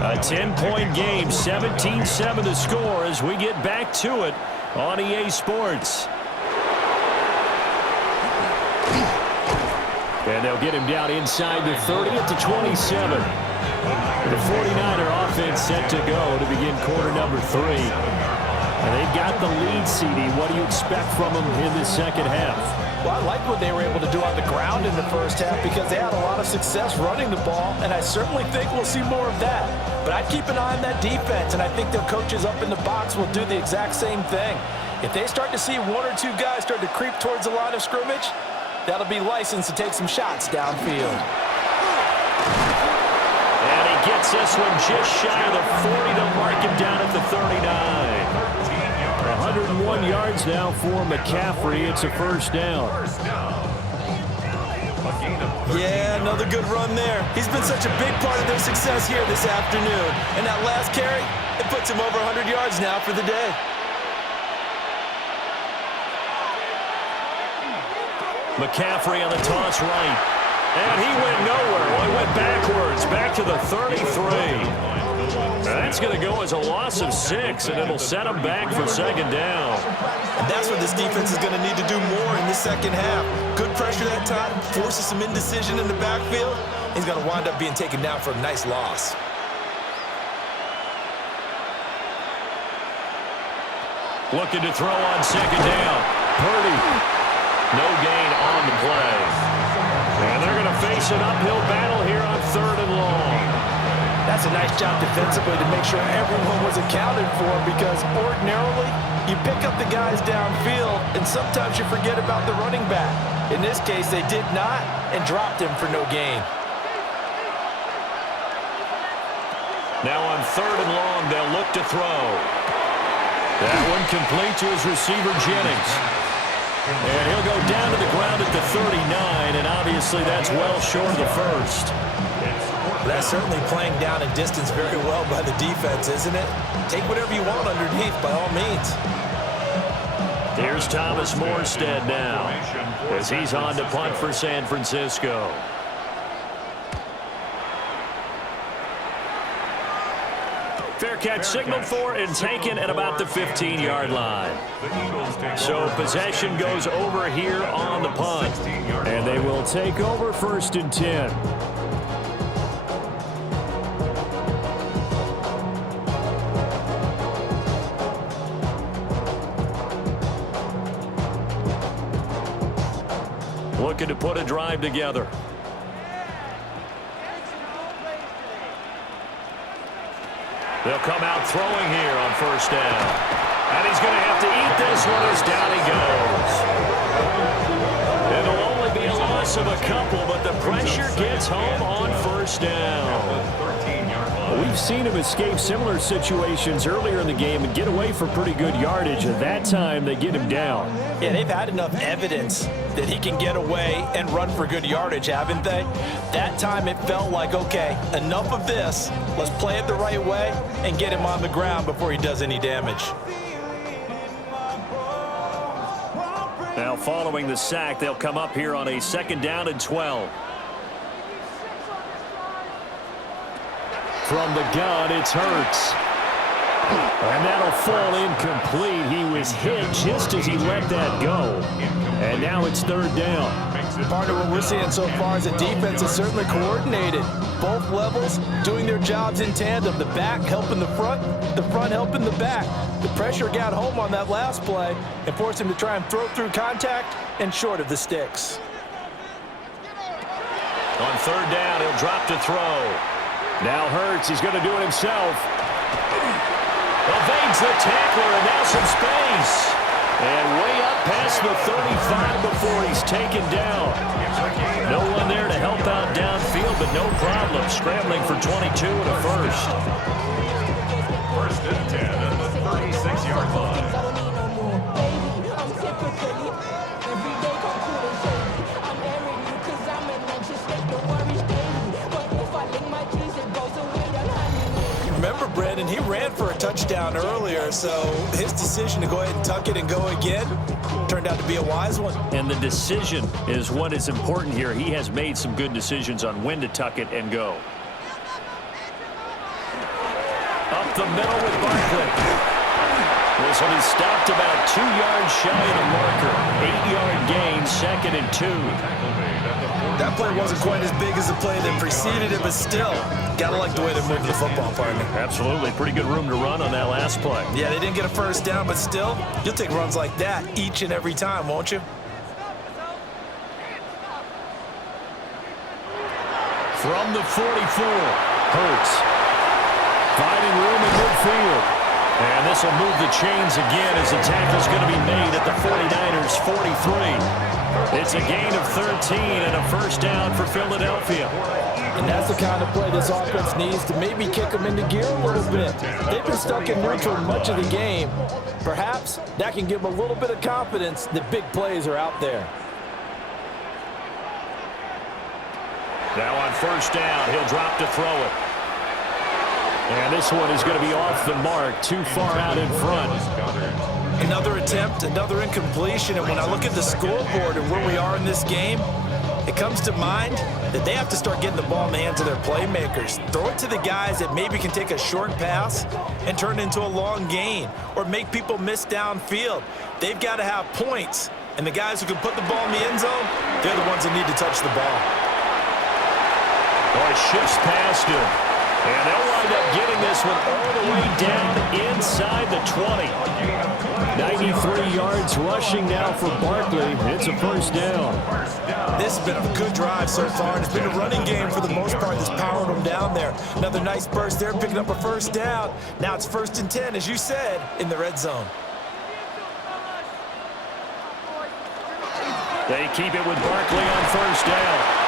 A 10-point game, 17-7 the score as we get back to it on EA Sports. And they'll get him down inside the 30 to 27. The 49er offense set to go to begin quarter number 3. And they've got the lead, CD. What do you expect from them in the second half? Well, I like what they were able to do on the ground in the first half because they had a lot of success running the ball, and I certainly think we'll see more of that. But I'd keep an eye on that defense, and I think their coaches up in the box will do the exact same thing. If they start to see 1 or 2 guys start to creep towards the line of scrimmage, that'll be licensed to take some shots downfield. And he gets this one just shy of the 40 to mark him down at the 39. 101 yards now for McCaffrey. It's a first down. A gain of 13 Yeah, another good run there. He's been such a big part of their success here this afternoon. And that last carry, it puts him over 100 yards now for the day. McCaffrey on the toss right. And he went nowhere. Well, he went backwards, back to the 33. That's going to go as a loss of 6, and it'll set him back for second down. And that's what this defense is going to need to do more in the second half. Good pressure that time, forces some indecision in the backfield. He's going to wind up being taken down for a nice loss. Looking to throw on second down. Purdy. No gain on the play. And they're going to face an uphill battle here on 3rd and long. That's a nice job defensively to make sure everyone was accounted for, because ordinarily you pick up the guys downfield and sometimes you forget about the running back. In this case, they did not and dropped him for no gain. Now on 3rd and long, they'll look to throw. That one complete to his receiver, Jennings. And he'll go down to the ground at the 39, and obviously that's well short of the first. That's certainly playing down in distance very well by the defense, isn't it? Take whatever you want underneath, by all means. Here's Thomas Morstead now, as he's on to punt for San Francisco. Fair catch signaled for and taken at about the 15-yard line. So possession goes over here on the punt. And they will take over 1st and 10. Looking to put a drive together. They'll come out throwing here on 1st down. And he's going to have to eat this one as down he goes. It'll only be a loss of a couple, but the pressure gets home on 1st down. We've seen him escape similar situations earlier in the game and get away for pretty good yardage. At that time, they get him down. Yeah, they've had enough evidence that he can get away and run for good yardage, haven't they? That time it felt like, okay, enough of this. Let's play it the right way and get him on the ground before he does any damage. Now following the sack, they'll come up here on a 2nd down and 12. From the gun, it's Hurts. And that'll fall incomplete. He was hit just as he let that go. And now it's 3rd down. Part of what we're seeing so far is the defense is certainly coordinated. Both levels doing their jobs in tandem. The back helping the front helping the back. The pressure got home on that last play and forced him to try and throw through contact and short of the sticks. On 3rd down, he'll drop to throw. Now Hurts, he's going to do it himself. Evades the tackler, and now some space. And way up past the 35 before he's taken down. No one there to help out downfield, but no problem. Scrambling for 22 and a first. 1st and 10 at the 36-yard line. Remember, Brandon, he ran for a touchdown earlier, so his decision to go ahead and tuck it and go again turned out to be a wise one. And the decision is what is important here. He has made some good decisions on when to tuck it and go. Up the middle with Barkley. This one is stopped about 2 yards shy of the marker. 8-yard gain, 2nd and 2. That play wasn't quite as big as the play that preceded it, but still, gotta like the way they're moving the football, partner. Absolutely. Pretty good room to run on that last play. Yeah, they didn't get a 1st down, but still, you'll take runs like that each and every time, won't you? From the 44, Hurts. Finding room in midfield. And this will move the chains again as the tackle's going to be made at the 49ers' 43. It's a gain of 13 and a 1st down for Philadelphia. And that's the kind of play this offense needs to maybe kick them into gear a little bit. They've been stuck in neutral much of the game. Perhaps that can give them a little bit of confidence that big plays are out there. Now on first down, he'll drop to throw it. And this one is going to be off the mark, too far out in front. Another attempt, another incompletion, and when I look at the scoreboard and where we are in this game, it comes to mind that they have to start getting the ball in the hands of their playmakers. Throw it to the guys that maybe can take a short pass and turn it into a long gain or make people miss downfield. They've got to have points, and the guys who can put the ball in the end zone, they're the ones that need to touch the ball. Or shifts past him. And they'll wind up getting this one all the way down inside the 20. 93 yards rushing now for Barkley. It's a first down. This has been a good drive so far, and it's been a running game for the most part that's powering them down there. Another nice burst there, picking up a first down. Now it's 1st and 10, as you said, in the red zone. They keep it with Barkley on first down.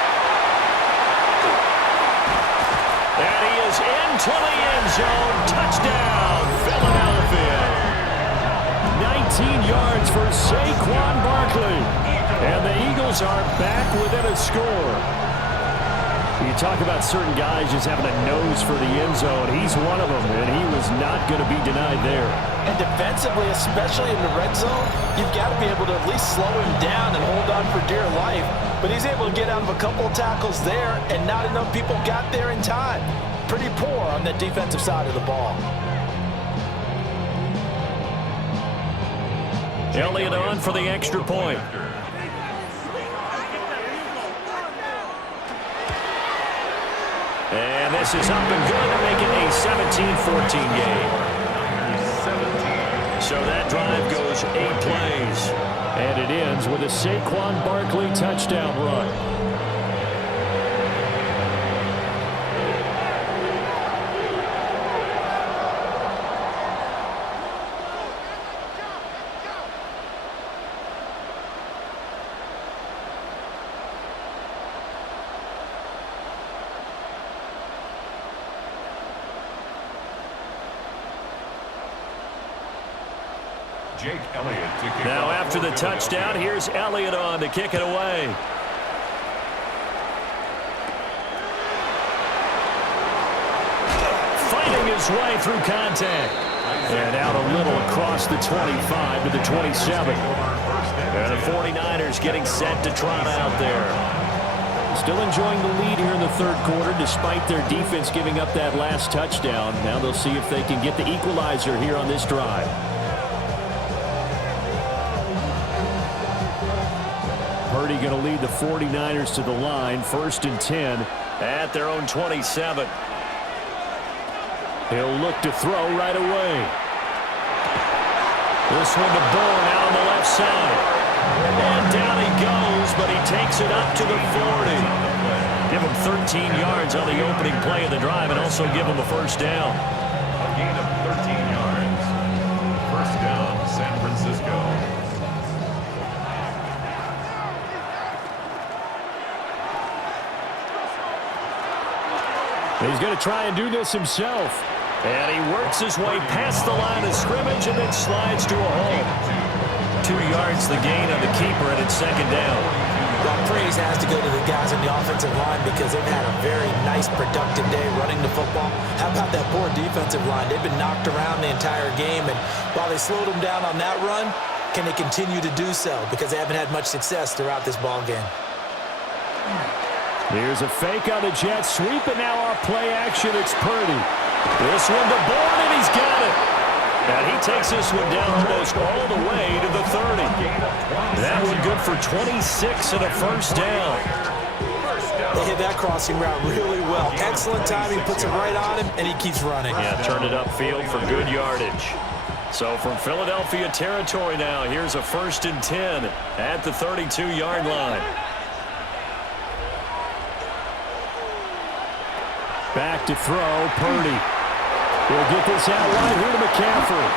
And he is into the end zone. Touchdown, Philadelphia. 19 yards for Saquon Barkley. And the Eagles are back within a score. You talk about certain guys just having a nose for the end zone. He's one of them, and he was not going to be denied there. And defensively, especially in the red zone, you've got to be able to at least slow him down and hold on for dear life. But he's able to get out of a couple of tackles there, and not enough people got there in time. Pretty poor on the defensive side of the ball. Elliott on for the extra point. And this is up and good to make it a 17-14 game. So that drive goes 8 plays. And it ends with a Saquon Barkley touchdown run. Jake Elliott to kick Now off after the touchdown, here's Elliott on to kick it away. Fighting his way through contact. And out a little across the 25 to the 27. And the 49ers getting set to trot out there. Still enjoying the lead here in the third quarter despite their defense giving up that last touchdown. Now they'll see if they can get the equalizer here on this drive. Purdy going to lead the 49ers to the line. 1st and 10 at their own 27. He'll look to throw right away. This one to Bourne out on the left side. And down he goes, but he takes it up to the 40. Give him 13 yards on the opening play of the drive and also give him a first down. A gain of 13 yards. First down, San Francisco. He's going to try and do this himself. And he works his way past the line of scrimmage and then slides to a hole. 2 yards the gain on the keeper, and it's second down. Well, praise has to go to the guys on the offensive line because they've had a very nice, productive day running the football. How about that poor defensive line? They've been knocked around the entire game, and while they slowed them down on that run, can they continue to do so? Because they haven't had much success throughout this ball game. Here's a fake on the jet sweep, and now off play action, it's Purdy. This one to Bourne, and he's got it. And he takes this one down almost all the way to the 30. That one good for 26 and a first down. They hit that crossing route really well. Excellent timing, puts it right on him, and he keeps running. Yeah, turned it upfield for good yardage. So from Philadelphia territory now, here's a 1st and 10 at the 32-yard line. Back to throw, Purdy. He'll get this out wide here to McCaffrey.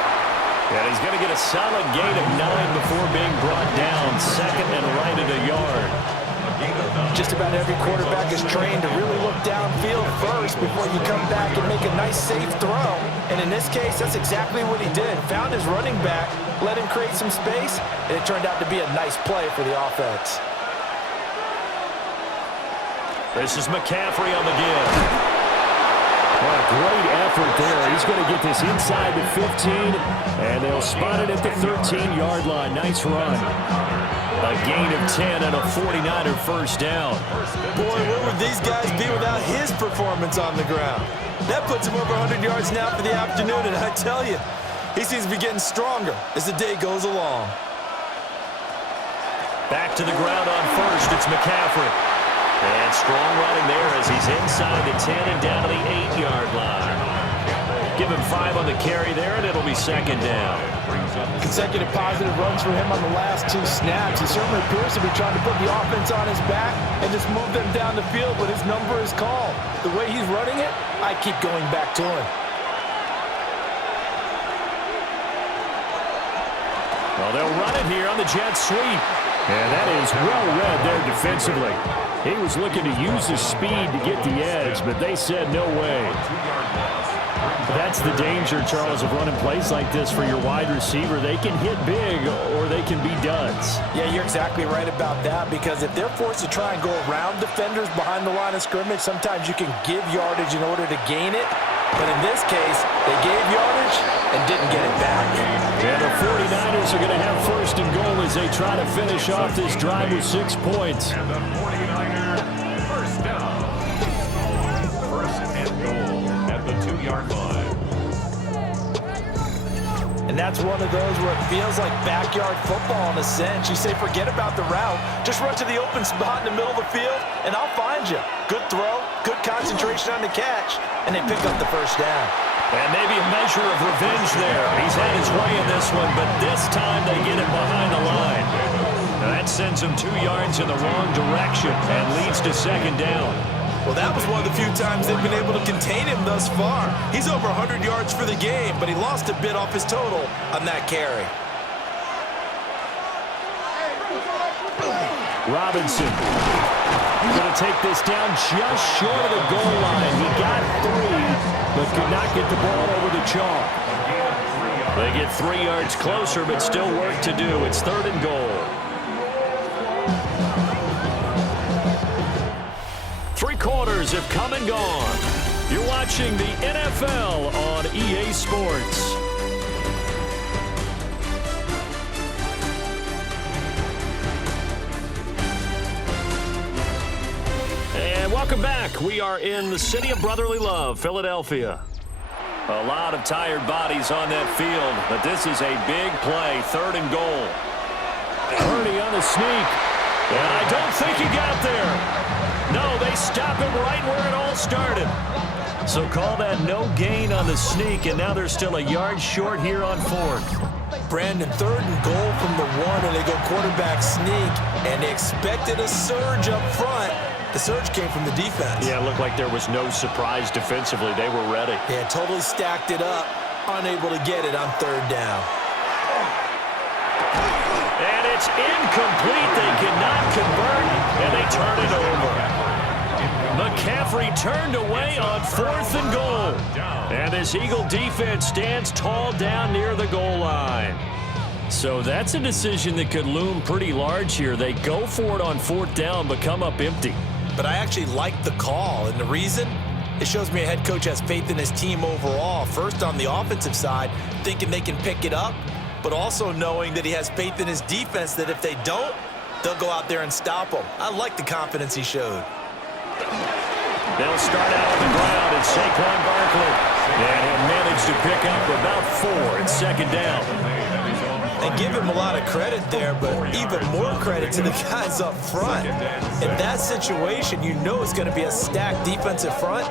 And he's going to get a solid gain of 9 before being brought down. 2nd and right at a yard. Just about every quarterback is trained to really look downfield first before you come back and make a nice, safe throw. And in this case, that's exactly what he did. Found his running back, let him create some space, and it turned out to be a nice play for the offense. This is McCaffrey on the give. Well, great effort there. He's going to get this inside the 15, and they'll spot it at the 13-yard line. Nice run. A gain of 10 and a 49er first down. Boy, where would these guys be without his performance on the ground? That puts him over 100 yards now for the afternoon, and I tell you, he seems to be getting stronger as the day goes along. Back to the ground on first. It's McCaffrey. And strong running there as he's inside the 10 and down to the 8-yard line. Give him 5 on the carry there, and it'll be second down. Consecutive positive runs for him on the last 2 snaps. He certainly appears to be trying to put the offense on his back and just move them down the field, but his number is called. The way he's running it, I keep going back to him. Well, they'll run it here on the jet sweep. And that is well read there defensively. He was looking to use his speed to get the edge, but they said no way. That's the danger, Charles, of running plays like this for your wide receiver. They can hit big or they can be duds. Yeah, you're exactly right about that, because if they're forced to try and go around defenders behind the line of scrimmage, sometimes you can give yardage in order to gain it. But in this case, they gave yardage and didn't get it back. And the 49ers are going to have first and goal as they try to finish off this drive with 6 points. And the 49ers first down. First and goal at the 2-yard line. And that's one of those where it feels like backyard football in a sense. You say forget about the route. Just run to the open spot in the middle of the field, and I'll find you. Good throw, good concentration on the catch, and they pick up the first down. And maybe a measure of revenge there. He's had his way in this one, but this time they get it behind the line. Now that sends him 2 yards in the wrong direction and leads to second down. Well, that was one of the few times they've been able to contain him thus far. He's over 100 yards for the game, but he lost a bit off his total on that carry. Robinson going to take this down just short of the goal line. He got 3, but could not get the ball over the chalk. They get 3 yards closer, but still work to do. It's third and goal. 3 quarters have come and gone. You're watching the NFL on EA Sports. And welcome back. We are in the city of brotherly love, Philadelphia. A lot of tired bodies on that field, but this is a big play, third and goal. Purdy on the sneak, and I don't think he got there. No, they stop him right where it all started. So call that no gain on the sneak, and now they're still a yard short here on 4th. Brandon, third and goal from the 1, and they go quarterback sneak, and they expected a surge up front. The surge came from the defense. Yeah, it looked like there was no surprise defensively. They were ready. Yeah, totally stacked it up, unable to get it on third down. And it's incomplete. They cannot convert, and they turn it over. McCaffrey turned away on 4th and goal. And this Eagle defense stands tall down near the goal line. So that's a decision that could loom pretty large here. They go for it on 4th down, but come up empty. But I actually like the call, and the reason? It shows me a head coach has faith in his team overall. First, on the offensive side, thinking they can pick it up, but also knowing that he has faith in his defense that if they don't, they'll go out there and stop them. I like the confidence he showed. They'll start out on the ground, and Saquon Barkley. And he'll manage to pick up about 4 and second down. And give him a lot of credit there, but even more credit to the guys up front. In that situation, you know it's going to be a stacked defensive front,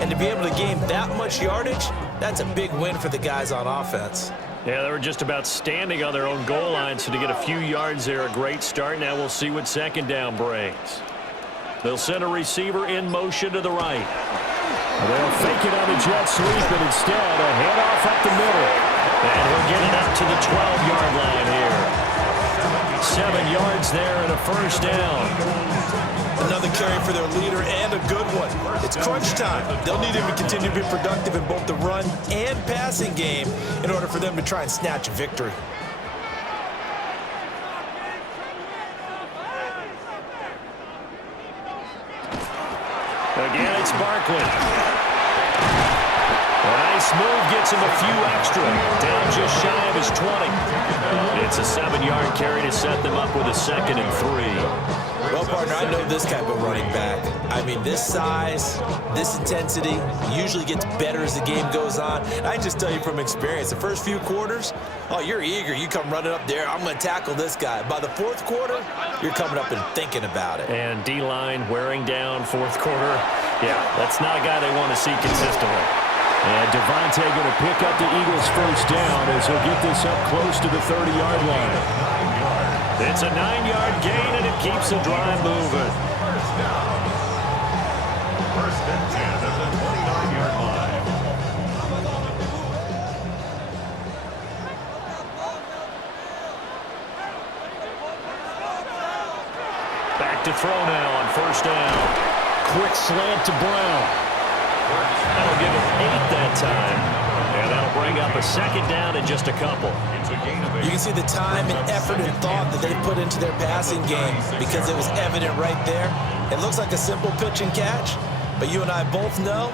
and to be able to gain that much yardage, that's a big win for the guys on offense. Yeah, they were just about standing on their own goal line, so to get a few yards there, a great start. Now we'll see what second down brings. They'll send a receiver in motion to the right. They'll fake it on the jet sweep, and instead a handoff up the middle. And he'll get it up to the 12-yard line here. 7 yards there and a first down. Another carry for their leader and a good one. It's crunch time. They'll need him to continue to be productive in both the run and passing game in order for them to try and snatch a victory. Again, it's Barkley. A nice move gets him a few extra. Down just shy of his 20. It's a 7-yard carry to set them up with a 2nd and 3. Well, partner, I know this type of running back. I mean, this size, this intensity usually gets better as the game goes on. I just tell you from experience, the first few quarters, oh, you're eager. You come running up there, I'm going to tackle this guy. By the 4th quarter, you're coming up and thinking about it. And D-line wearing down 4th quarter. Yeah, that's not a guy they want to see consistently. And Devontae going to pick up the Eagles' first down as he'll get this up close to the 30-yard line. It's a 9-yard gain, and it keeps the drive moving. First and 10 at the 29-yard line. Back to throw now on first down. Quick slant to Brown. That'll give him 8 that time. And that'll bring up a 2nd down in just a couple. You can see the time and effort and thought that they put into their passing game because it was evident right there. It looks like a simple pitch and catch, but you and I both know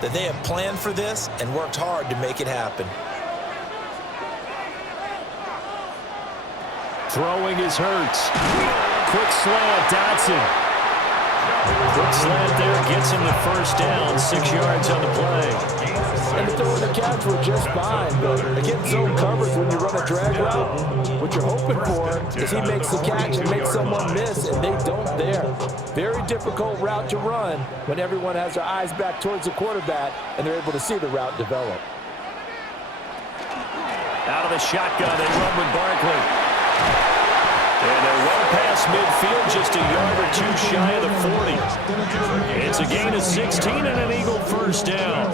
that they have planned for this and worked hard to make it happen. Throwing is Hurts. Quick slant, Dotson. Quick slant there gets him the first down, 6 yards on the play. And the throw and the catch were just fine, but against zone coverage when you run a drag route, what you're hoping for is he makes the catch and makes someone miss, and they don't there. Very difficult route to run when everyone has their eyes back towards the quarterback and they're able to see the route develop. Out of the shotgun, they run with Barkley. And they're well past midfield, just a yard or 2 shy of the 40. It's a gain of 16 and an Eagle first down.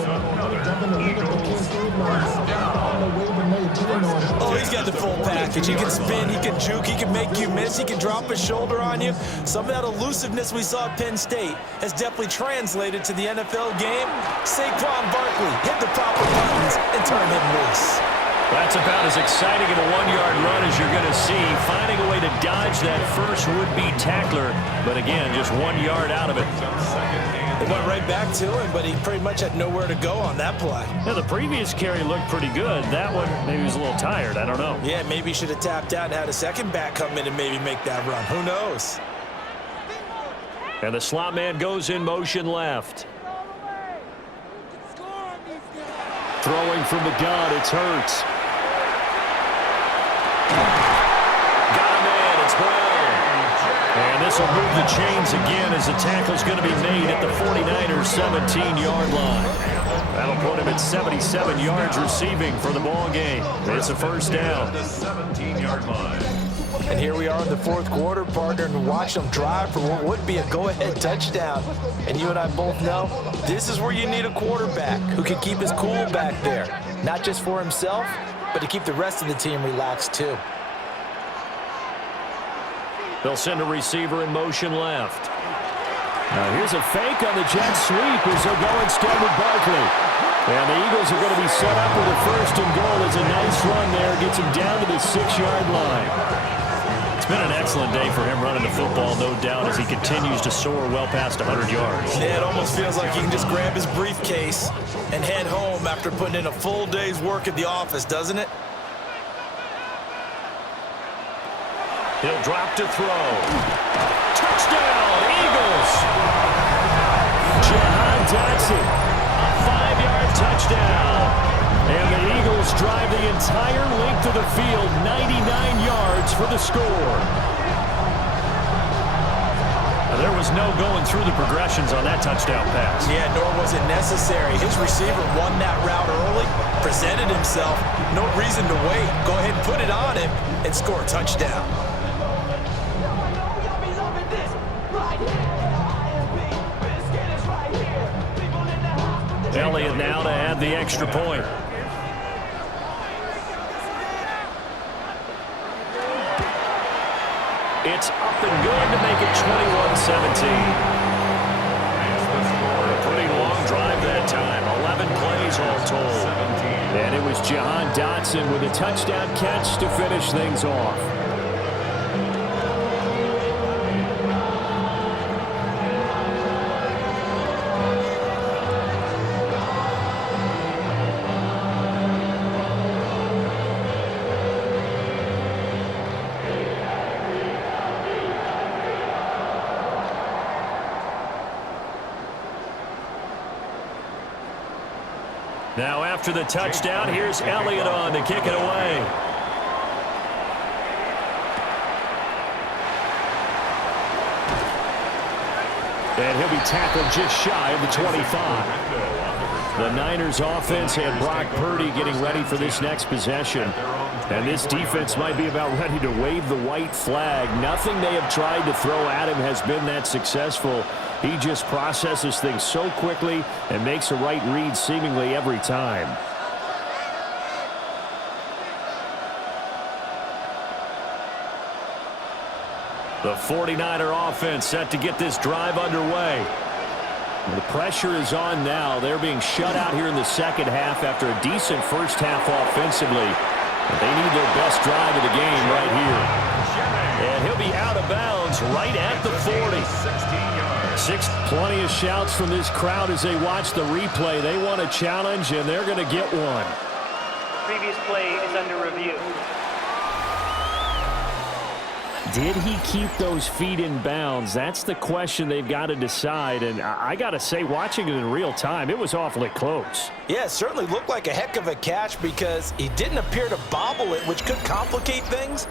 Oh, he's got the full package. He can spin, he can juke, he can make you miss, he can drop his shoulder on you. Some of that elusiveness we saw at Penn State has definitely translated to the NFL game. Saquon Barkley hit the proper buttons and turn him loose. That's about as exciting in a 1-yard run as you're going to see. Finding a way to dodge that first would-be tackler, but again, just 1 yard out of it. It went right back to him, but he pretty much had nowhere to go on that play. Yeah, the previous carry looked pretty good. That one, maybe he was a little tired. I don't know. Yeah, maybe he should have tapped out and had a second back come in and maybe make that run. Who knows? And the slot man goes in motion left. Throwing from the gun, it's Hurts. Got him in, it's Brown. And this will move the chains again as the tackle's going to be made at the 49ers 17-yard line. That'll put him at 77 yards receiving for the ball game. It's a first down. The 17-yard line. And here we are in the 4th quarter, partner, and watch them drive for what would be a go-ahead touchdown. And you and I both know this is where you need a quarterback who can keep his cool back there, not just for himself, but to keep the rest of the team relaxed too. They'll send a receiver in motion left. Now here's a fake on the jet sweep as they'll go instead with Barkley. And the Eagles are going to be set up with a 1st and goal. It's a nice run there, gets him down to the 6-yard line. It's been an excellent day for him running the football, no doubt, as he continues to soar well past 100 yards. Yeah, it almost feels like he can just grab his briefcase and head home after putting in a full day's work at the office, doesn't it? He'll drop to throw. Touchdown, Eagles! Jahan Dotson, a 5-yard touchdown. And the Eagles drive the entire length of the field, 99 yards for the score. Now, there was no going through the progressions on that touchdown pass. Yeah, nor was it necessary. His receiver won that route early, presented himself, no reason to wait. Go ahead and put it on him and score a touchdown. Elliott now to add the extra point. It's up and good to make it 21-17. A pretty long drive that time. 11 plays all told. And it was Jahan Dotson with a touchdown catch to finish things off. Now after the touchdown, here's Elliott on to kick it away. And he'll be tackled just shy of the 25. The Niners offense had Brock Purdy getting ready for this next possession. And this defense might be about ready to wave the white flag. Nothing they have tried to throw at him has been that successful. He just processes things so quickly and makes a right read seemingly every time. The 49er offense set to get this drive underway. The pressure is on now. They're being shut out here in the second half after a decent first half offensively. They need their best drive of the game right here. And he'll be out of bounds right at the 40. Plenty of shouts from this crowd as they watch the replay. They want a challenge, and they're going to get one. Previous play is under review. Did he keep those feet in bounds? That's the question they've got to decide. And I got to say, watching it in real time, it was awfully close. Yeah, it certainly looked like a heck of a catch because he didn't appear to bobble it, which could complicate things.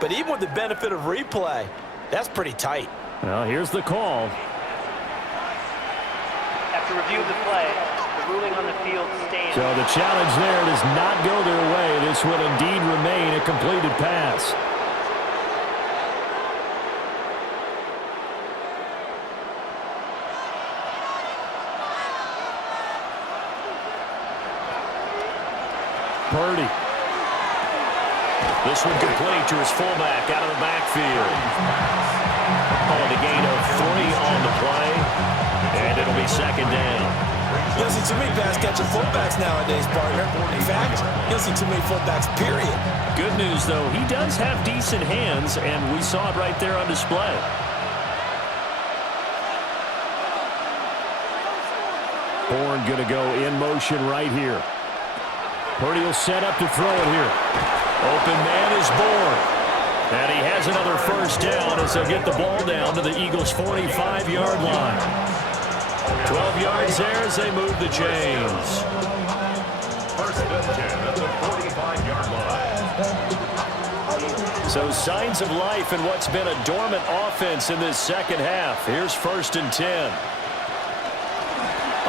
But even with the benefit of replay, that's pretty tight. Well, here's the call. After review of the play, the ruling on the field stands. So the challenge there does not go their way. This will indeed remain a completed pass. Purdy. This one complete to his fullback out of the backfield. A gain of 3 on the play, and it'll be second down. You'll see too many pass-catching fullbacks nowadays, partner. In fact, you'll see too many fullbacks, period. Good news, though, he does have decent hands, and we saw it right there on display. Bourne going to go in motion right here. Purdy will set up to throw it here. Open man is Bourne. And he has another first down as they'll get the ball down to the Eagles' 45-yard line. 12 yards there as they move the chains. First and 10 at the 45-yard line. So signs of life in what's been a dormant offense in this second half. Here's first and 10.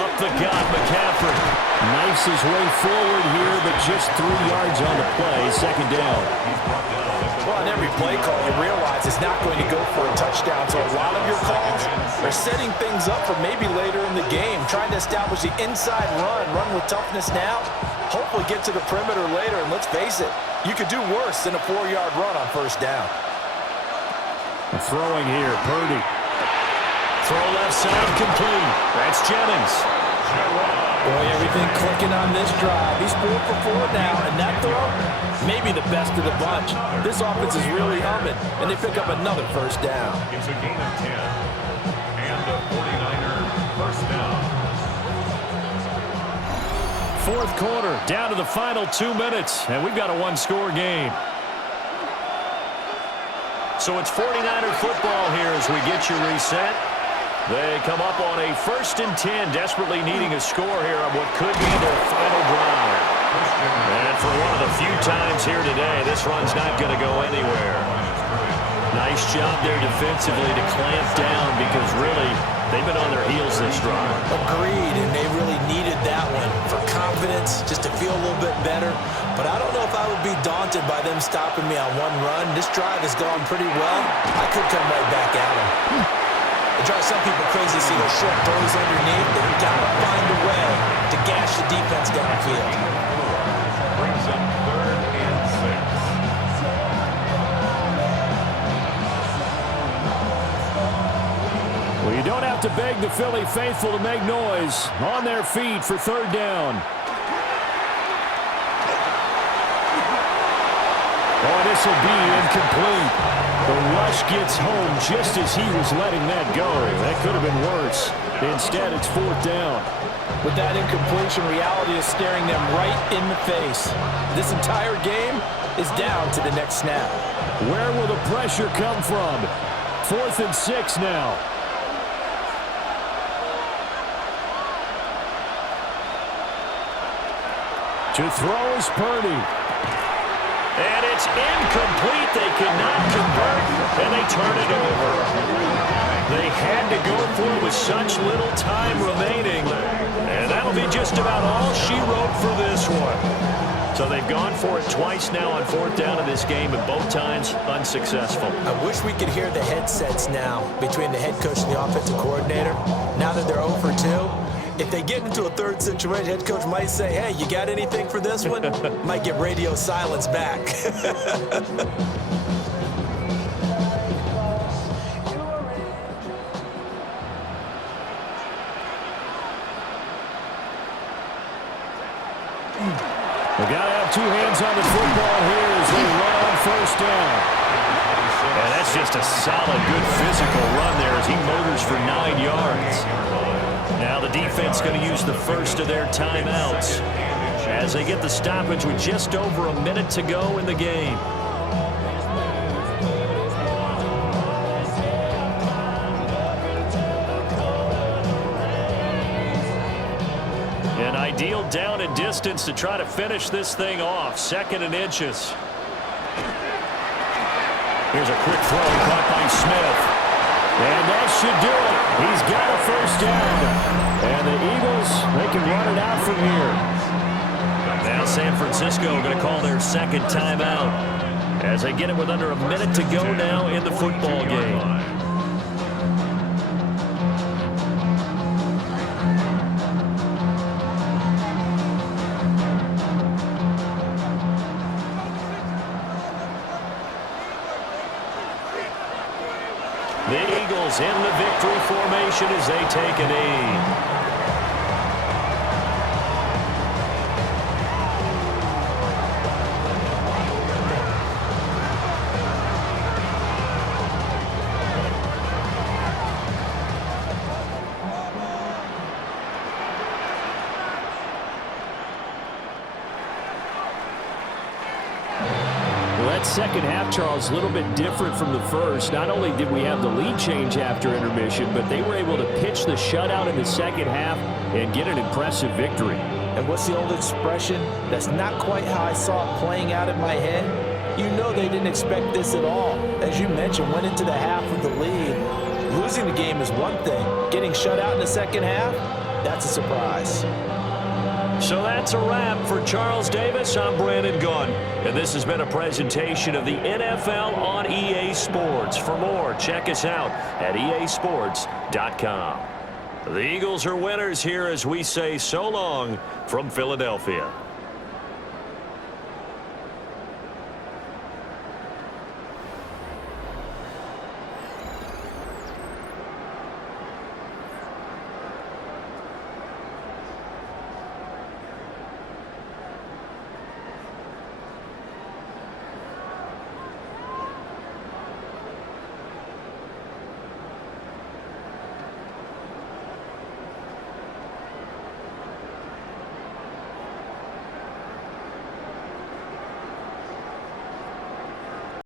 Up the gut, McCaffrey. Knifes his way forward here, but just 3 yards on the play. Second down. Well, on every play call, you realize it's not going to go for a touchdown. So a lot of your calls are setting things up for maybe later in the game, trying to establish the inside run with toughness now, hopefully get to the perimeter later. And let's face it, you could do worse than a 4-yard run on first down. Throwing here, Purdy. Throw left side complete. That's Jennings. Boy, everything clicking on this drive. He's 4 for 4 now, and that throw, maybe the best of the bunch. This offense is really humming, and they pick up another first down. It's a gain of 10, and a 49er first down. Fourth quarter, down to the final 2 minutes, and we've got a one-score game. So it's 49er football here as we get you reset. They come up on a first and 10, desperately needing a score here on what could be their final drive. And for one of the few times here today, this run's not going to go anywhere. Nice job there defensively to clamp down because really they've been on their heels this drive. Agreed, and they really needed that one for confidence, just to feel a little bit better. But I don't know if I would be daunted by them stopping me on one run. This drive has gone pretty well. I could come right back at them. It drives some people crazy to see those short throws underneath. They've got to find a way to gash the defense downfield. Brings up 3rd and 6. Well, you don't have to beg the Philly faithful to make noise. On their feet for third down. Oh, this will be incomplete. The rush gets home just as he was letting that go. That could have been worse. Instead, it's fourth down. With that incompletion, reality is staring them right in the face. This entire game is down to the next snap. Where will the pressure come from? 4th and 6 now. To throw is Purdy. And it's incomplete. They cannot convert, and they turn it over. They had to go for it with such little time remaining. And that'll be just about all she wrote for this one. So they've gone for it twice now on 4th down in this game, and both times unsuccessful. I wish we could hear the headsets now between the head coach and the offensive coordinator. Now that they're 0 for 2, if they get into a third situation, head coach might say, hey, you got anything for this one? Might get radio silence back. We've got to have 2 hands on the football here as they run on 1st down. And that's just a solid, good physical run there as he motors for 9 yards. Now the defense going to use the first of their timeouts as they get the stoppage with just over a minute to go in the game. An ideal down and distance to try to finish this thing off. 2nd and inches. Here's a quick throw caught by Smith. And that should do it. He's got a 1st down. And the Eagles, they can run it out from here. Now San Francisco going to call their 2nd timeout as they get it with under a minute to go now in the football game. The Eagles in the victory formation as they take a knee. Second half, Charles, a little bit different from the first. Not only did we have the lead change after intermission, but they were able to pitch the shutout in the second half and get an impressive victory. And what's the old expression? That's not quite how I saw it playing out in my head. You know they didn't expect this at all. As you mentioned, went into the half with the lead. Losing the game is one thing. Getting shut out in the second half, that's a surprise. So that's a wrap for Charles Davis. I'm Brandon Gunn, and this has been a presentation of the NFL on EA Sports. For more, check us out at easports.com. The Eagles are winners here as we say so long from Philadelphia.